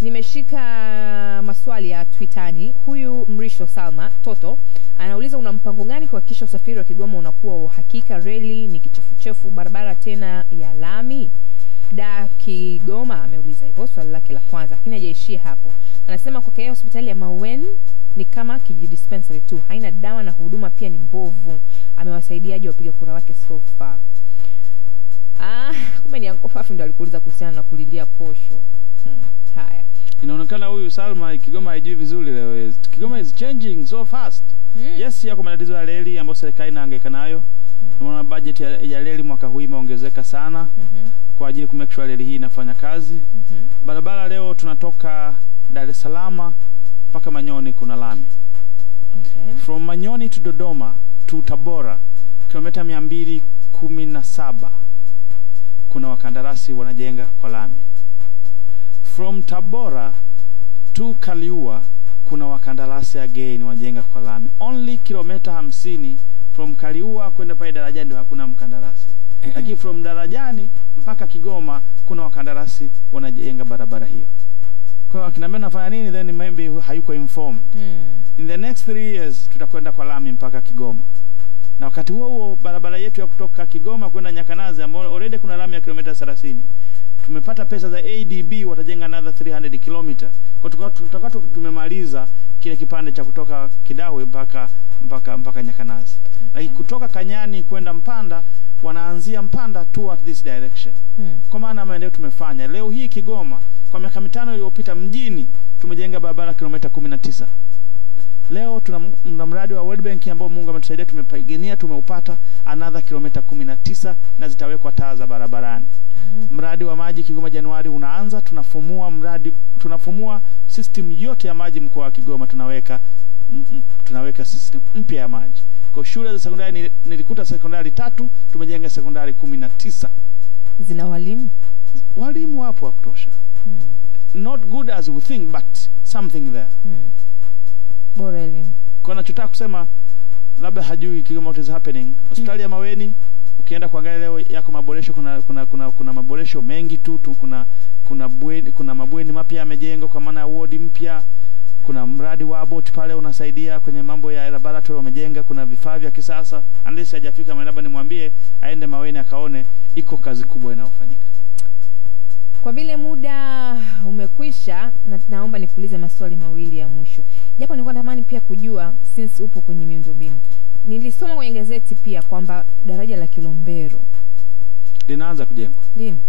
Nimeshika maswali ya Twitani. Huyu Mrisho Salma Toto anauliza, una mpango gani kuhakikisha usafiri wa Kigoma unakuwa wa uhakika? Reli ni kichefuchefu, barabara tena ya lami. Da Kigoma ameuliza hivyo swali lake la kwanza, lakini hajaishia hapo. Anasema kwa kaya hospitali ya Mawen ni kama kijidispensary tu, haina dawa na huduma pia ni mbovu. Amewasaidiaje wapiga kura wake so far? Kumbe ni Uncle Fafi ndo alikuuliza kuhusiana na kulilia posho. Haya. Inaonekana huyu Salma Kigoma haijui vizuri leo. Kigoma is changing so fast. Yes, yako matatizo ya reli ambayo serikali inahangaika nayo. Tunaona budget ya reli mwaka huu imeongezeka sana kwa ajili ku make sure reli hii inafanya kazi. Barabara leo tunatoka Dar es Salaam mpaka Manyoni kuna lami. Okay. From Manyoni to Dodoma to Tabora kilomita 217 kuna wakandarasi wanajenga kwa lami. From Tabora to Kaliua kuna wakandarasi again wanajenga kwa lami. Only kilomita 50 from Kaliua kwenda pale Darajani ndio hakuna mkandarasi. Lakini from Darajani mpaka Kigoma kuna wakandarasi wanajenga barabara hiyo. Kwa akina mimi nafanya nini then maybe hayuko informed. In the next 3 years tutakwenda kwa lami mpaka Kigoma. Na wakati huo barabara yetu ya kutoka Kigoma kwenda Nyakanazi ambayo already kuna lami ya kilomita 30. Tumepata pesa za ADB, watajenga another 300 km. Kwa tutakuwa tumemaliza kile kipande cha kutoka Kidawe mpaka Nyakanazi. Okay. Like kutoka Kanyani kwenda Mpanda wanaanzia Mpanda toward this direction. Kwa maana maeneo tumefanya. Leo hii Kigoma kwa miaka 5 iliyopita mjini tumejenga barabara kilomita 19. Leo tuna mradi wa World Bank ambao Mungu ametusaidia tumepigania tumeupata another kilomita 19 na zitawekwa taa za barabarani. Mradi wa maji Kigoma Januari unaanza, tunafumua system yote ya maji mkoa wa Kigoma, tunaweka system mpya ya maji. Kwa shule za sekondari nilikuta sekondari 3, tumejenga sekondari 19. Zina walimu wapo wa kutosha. Not good as we think but something there. Bora elimu. Kwa nachotaka kusema labda hajui Kigoma what is happening. Hospitali ya Maweni ukienda kuangalia leo yako maboresho, kuna maboresho mengi tu, kuna mabweni mapya yamejengwa kwa maana ward mpya, kuna mradi wa Abbott pale unasaidia kwenye mambo ya laboratory wamejenga, kuna vifaa vya kisasa. Unless hajafika labda nimwambie aende Maweni akaone iko kazi kubwa inayofanyika. Kwa vile muda umekwisha, naomba nikuulize maswali mawili ya mwisho. Japo nilikuwa natamani pia kujua since upo kwenye miundombinu. Nilisoma kwenye gazeti pia kwamba daraja la Kilombero linaanza kujengwa. Lini?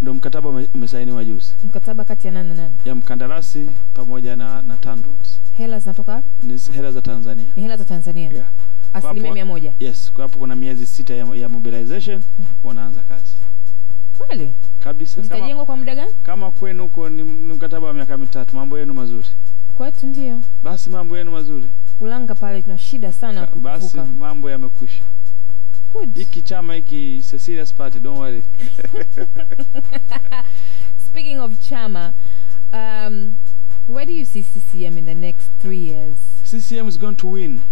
Ndio mkataba umesainiwa juzi. Mkataba kati ya nani na nani? Ya mkandarasi pamoja na TANROADS. Hela zinatoka? Ni hela za Tanzania. Ni hela za Tanzania. Yeah. 100%. Yes, kwa hapo kuna miezi 6 ya mobilization wanaanza kazi. Kweli? Kabisa. Litajengwa kwa muda gani? Kama kwenu huko ni mkataba wa miaka 3, mambo yenu mazuri. Kwetu ndio. Basi mambo yenu mazuri. Ulanga pale tuna shida sana kuvuka. Basi mambo yamekwisha. Good. Hiki chama hiki is a serious party, don't worry. Speaking of chama, where do you see CCM in the next 3 years? CCM is going to win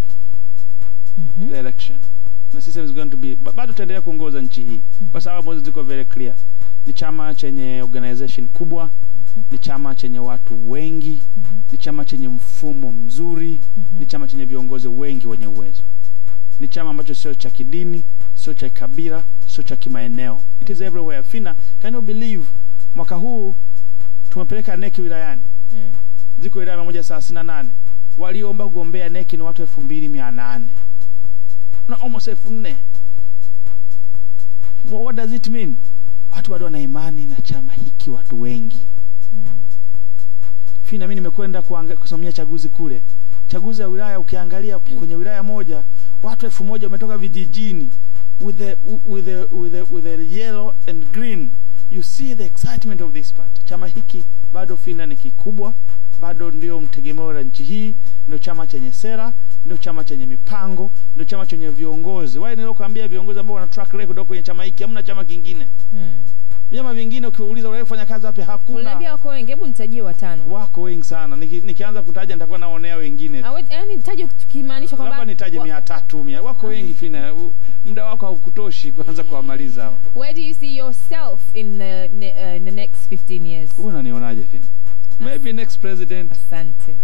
the election. Na CCM is going to be, bado tutaendelea kuongoza nchi hii kwa sababu mozo ziko very clear. Ni chama chenye organization kubwa, ni chama chenye watu wengi, ni chama chenye mfumo mzuri, ni chama chenye viongozi wengi wenye uwezo. Ni chama ambacho sio cha kidini, sio cha kabila, sio cha kimaeneo. It is everywhere. Fina, can you believe mwaka huu tumepeleka neki wilayani? Ziko wilaya 138. Waliomba kugombea neki ni watu 2800. Na almost 4000. What does it mean? Watu bado wana imani na chama hiki, watu wengi. Fina, mimi nimekwenda kusimamia chaguzi kule. Chaguzi ya wilaya, ukiangalia kwenye wilaya moja watu 1000 wametoka vijijini with the yellow and green. You see the excitement of this part. Chama hiki bado Fina ni kikubwa, bado ndio mtegemeo la nchi hii, ndio chama chenye sera, ndio chama chenye mipango, ndio chama chenye viongozi. Wale nilokuambia viongozi ambao wana track record kwenye chama hiki, hamna chama kingine. Vyama vingine ukiuliza wale kufanya kazi hapa hakuna. Unaniambia wako wengi, hebu nitajie 5. Wako wengi sana. Nikianza kutaja nitakuwa naonea wengine. Yaani nitaje tukimaanisha kwamba labda nitaje 300. Wako wengi Fina. Muda wako haukutoshi kuanza kuamaliza hawa. Where do you see yourself in the next 15 years? Unanionaje Fina? Maybe next president. Asante.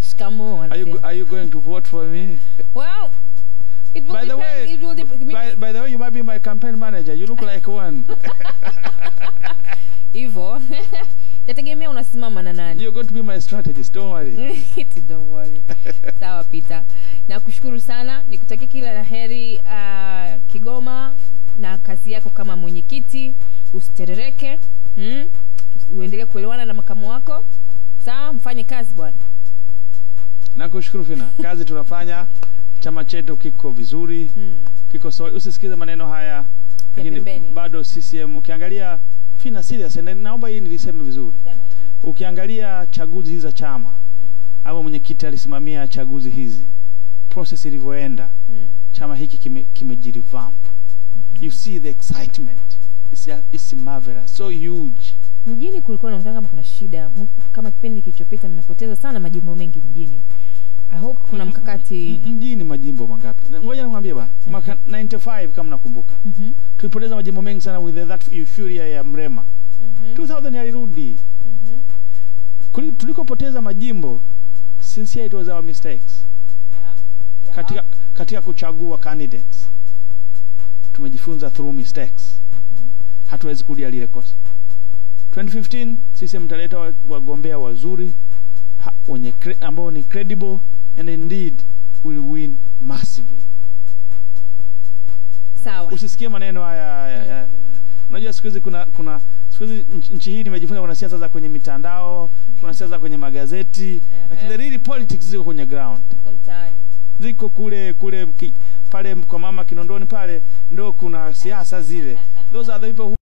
Shikamo. Are you going to vote for me? Well, it will by the way, you might be my campaign manager. You look like one. Hivyo. Tategemea unasimama na nani. You're going to be my strategist, don't worry. Don't worry. Sawa Peter. Nakushukuru sana. Nikutakia kila laheri Kigoma na kazi yako kama mwenyekiti. Usiterereke. Uendelee kuelewana na makamu wako. Sawa, mfanye kazi bwana. Nakushukuru Fina. Kazi tunafanya. Chama chetu kiko vizuri. Kiko solid. Usisikize maneno haya. Lakini bado CCM ukiangalia Fina serious, naomba hii niliseme vizuri. Ukiangalia chaguzi hizi za chama, au mwenyekiti alisimamia chaguzi hizi, process ilivyoenda, chama hiki kimejirevamp. You see the excitement. It's marvelous, so huge. Mjini kulikuwa na kama kuna shida, kama kipindi kilichopita mmepoteza sana majimbo mengi mjini. I hope kuna mkakati. Mjini majimbo mangapi? Ngoja nikwambie bwana. Mwaka 95 kama nakumbuka. Tulipoteza majimbo mengi sana with that euphoria ya Mrema. 2000 yalirudi. Tulikopoteza majimbo, sincere it was our mistakes. Katika kuchagua candidates. Tumejifunza through mistakes. Hatuwezi kurudia lile kosa. 2015 sisi mtaleta wagombea wazuri wenye ambao ni credible, and indeed will win massively. Sawa. Usisikie maneno haya. Unajua siku hizi kuna siku hizi nchi hii nimejifunza kuna siasa za kwenye mitandao, kuna siasa kwenye magazeti, lakini the real politics ziko kwenye ground. Mtaani. Ziko kule pale kwa mama Kinondoni pale ndio kuna siasa zile. Those are the people who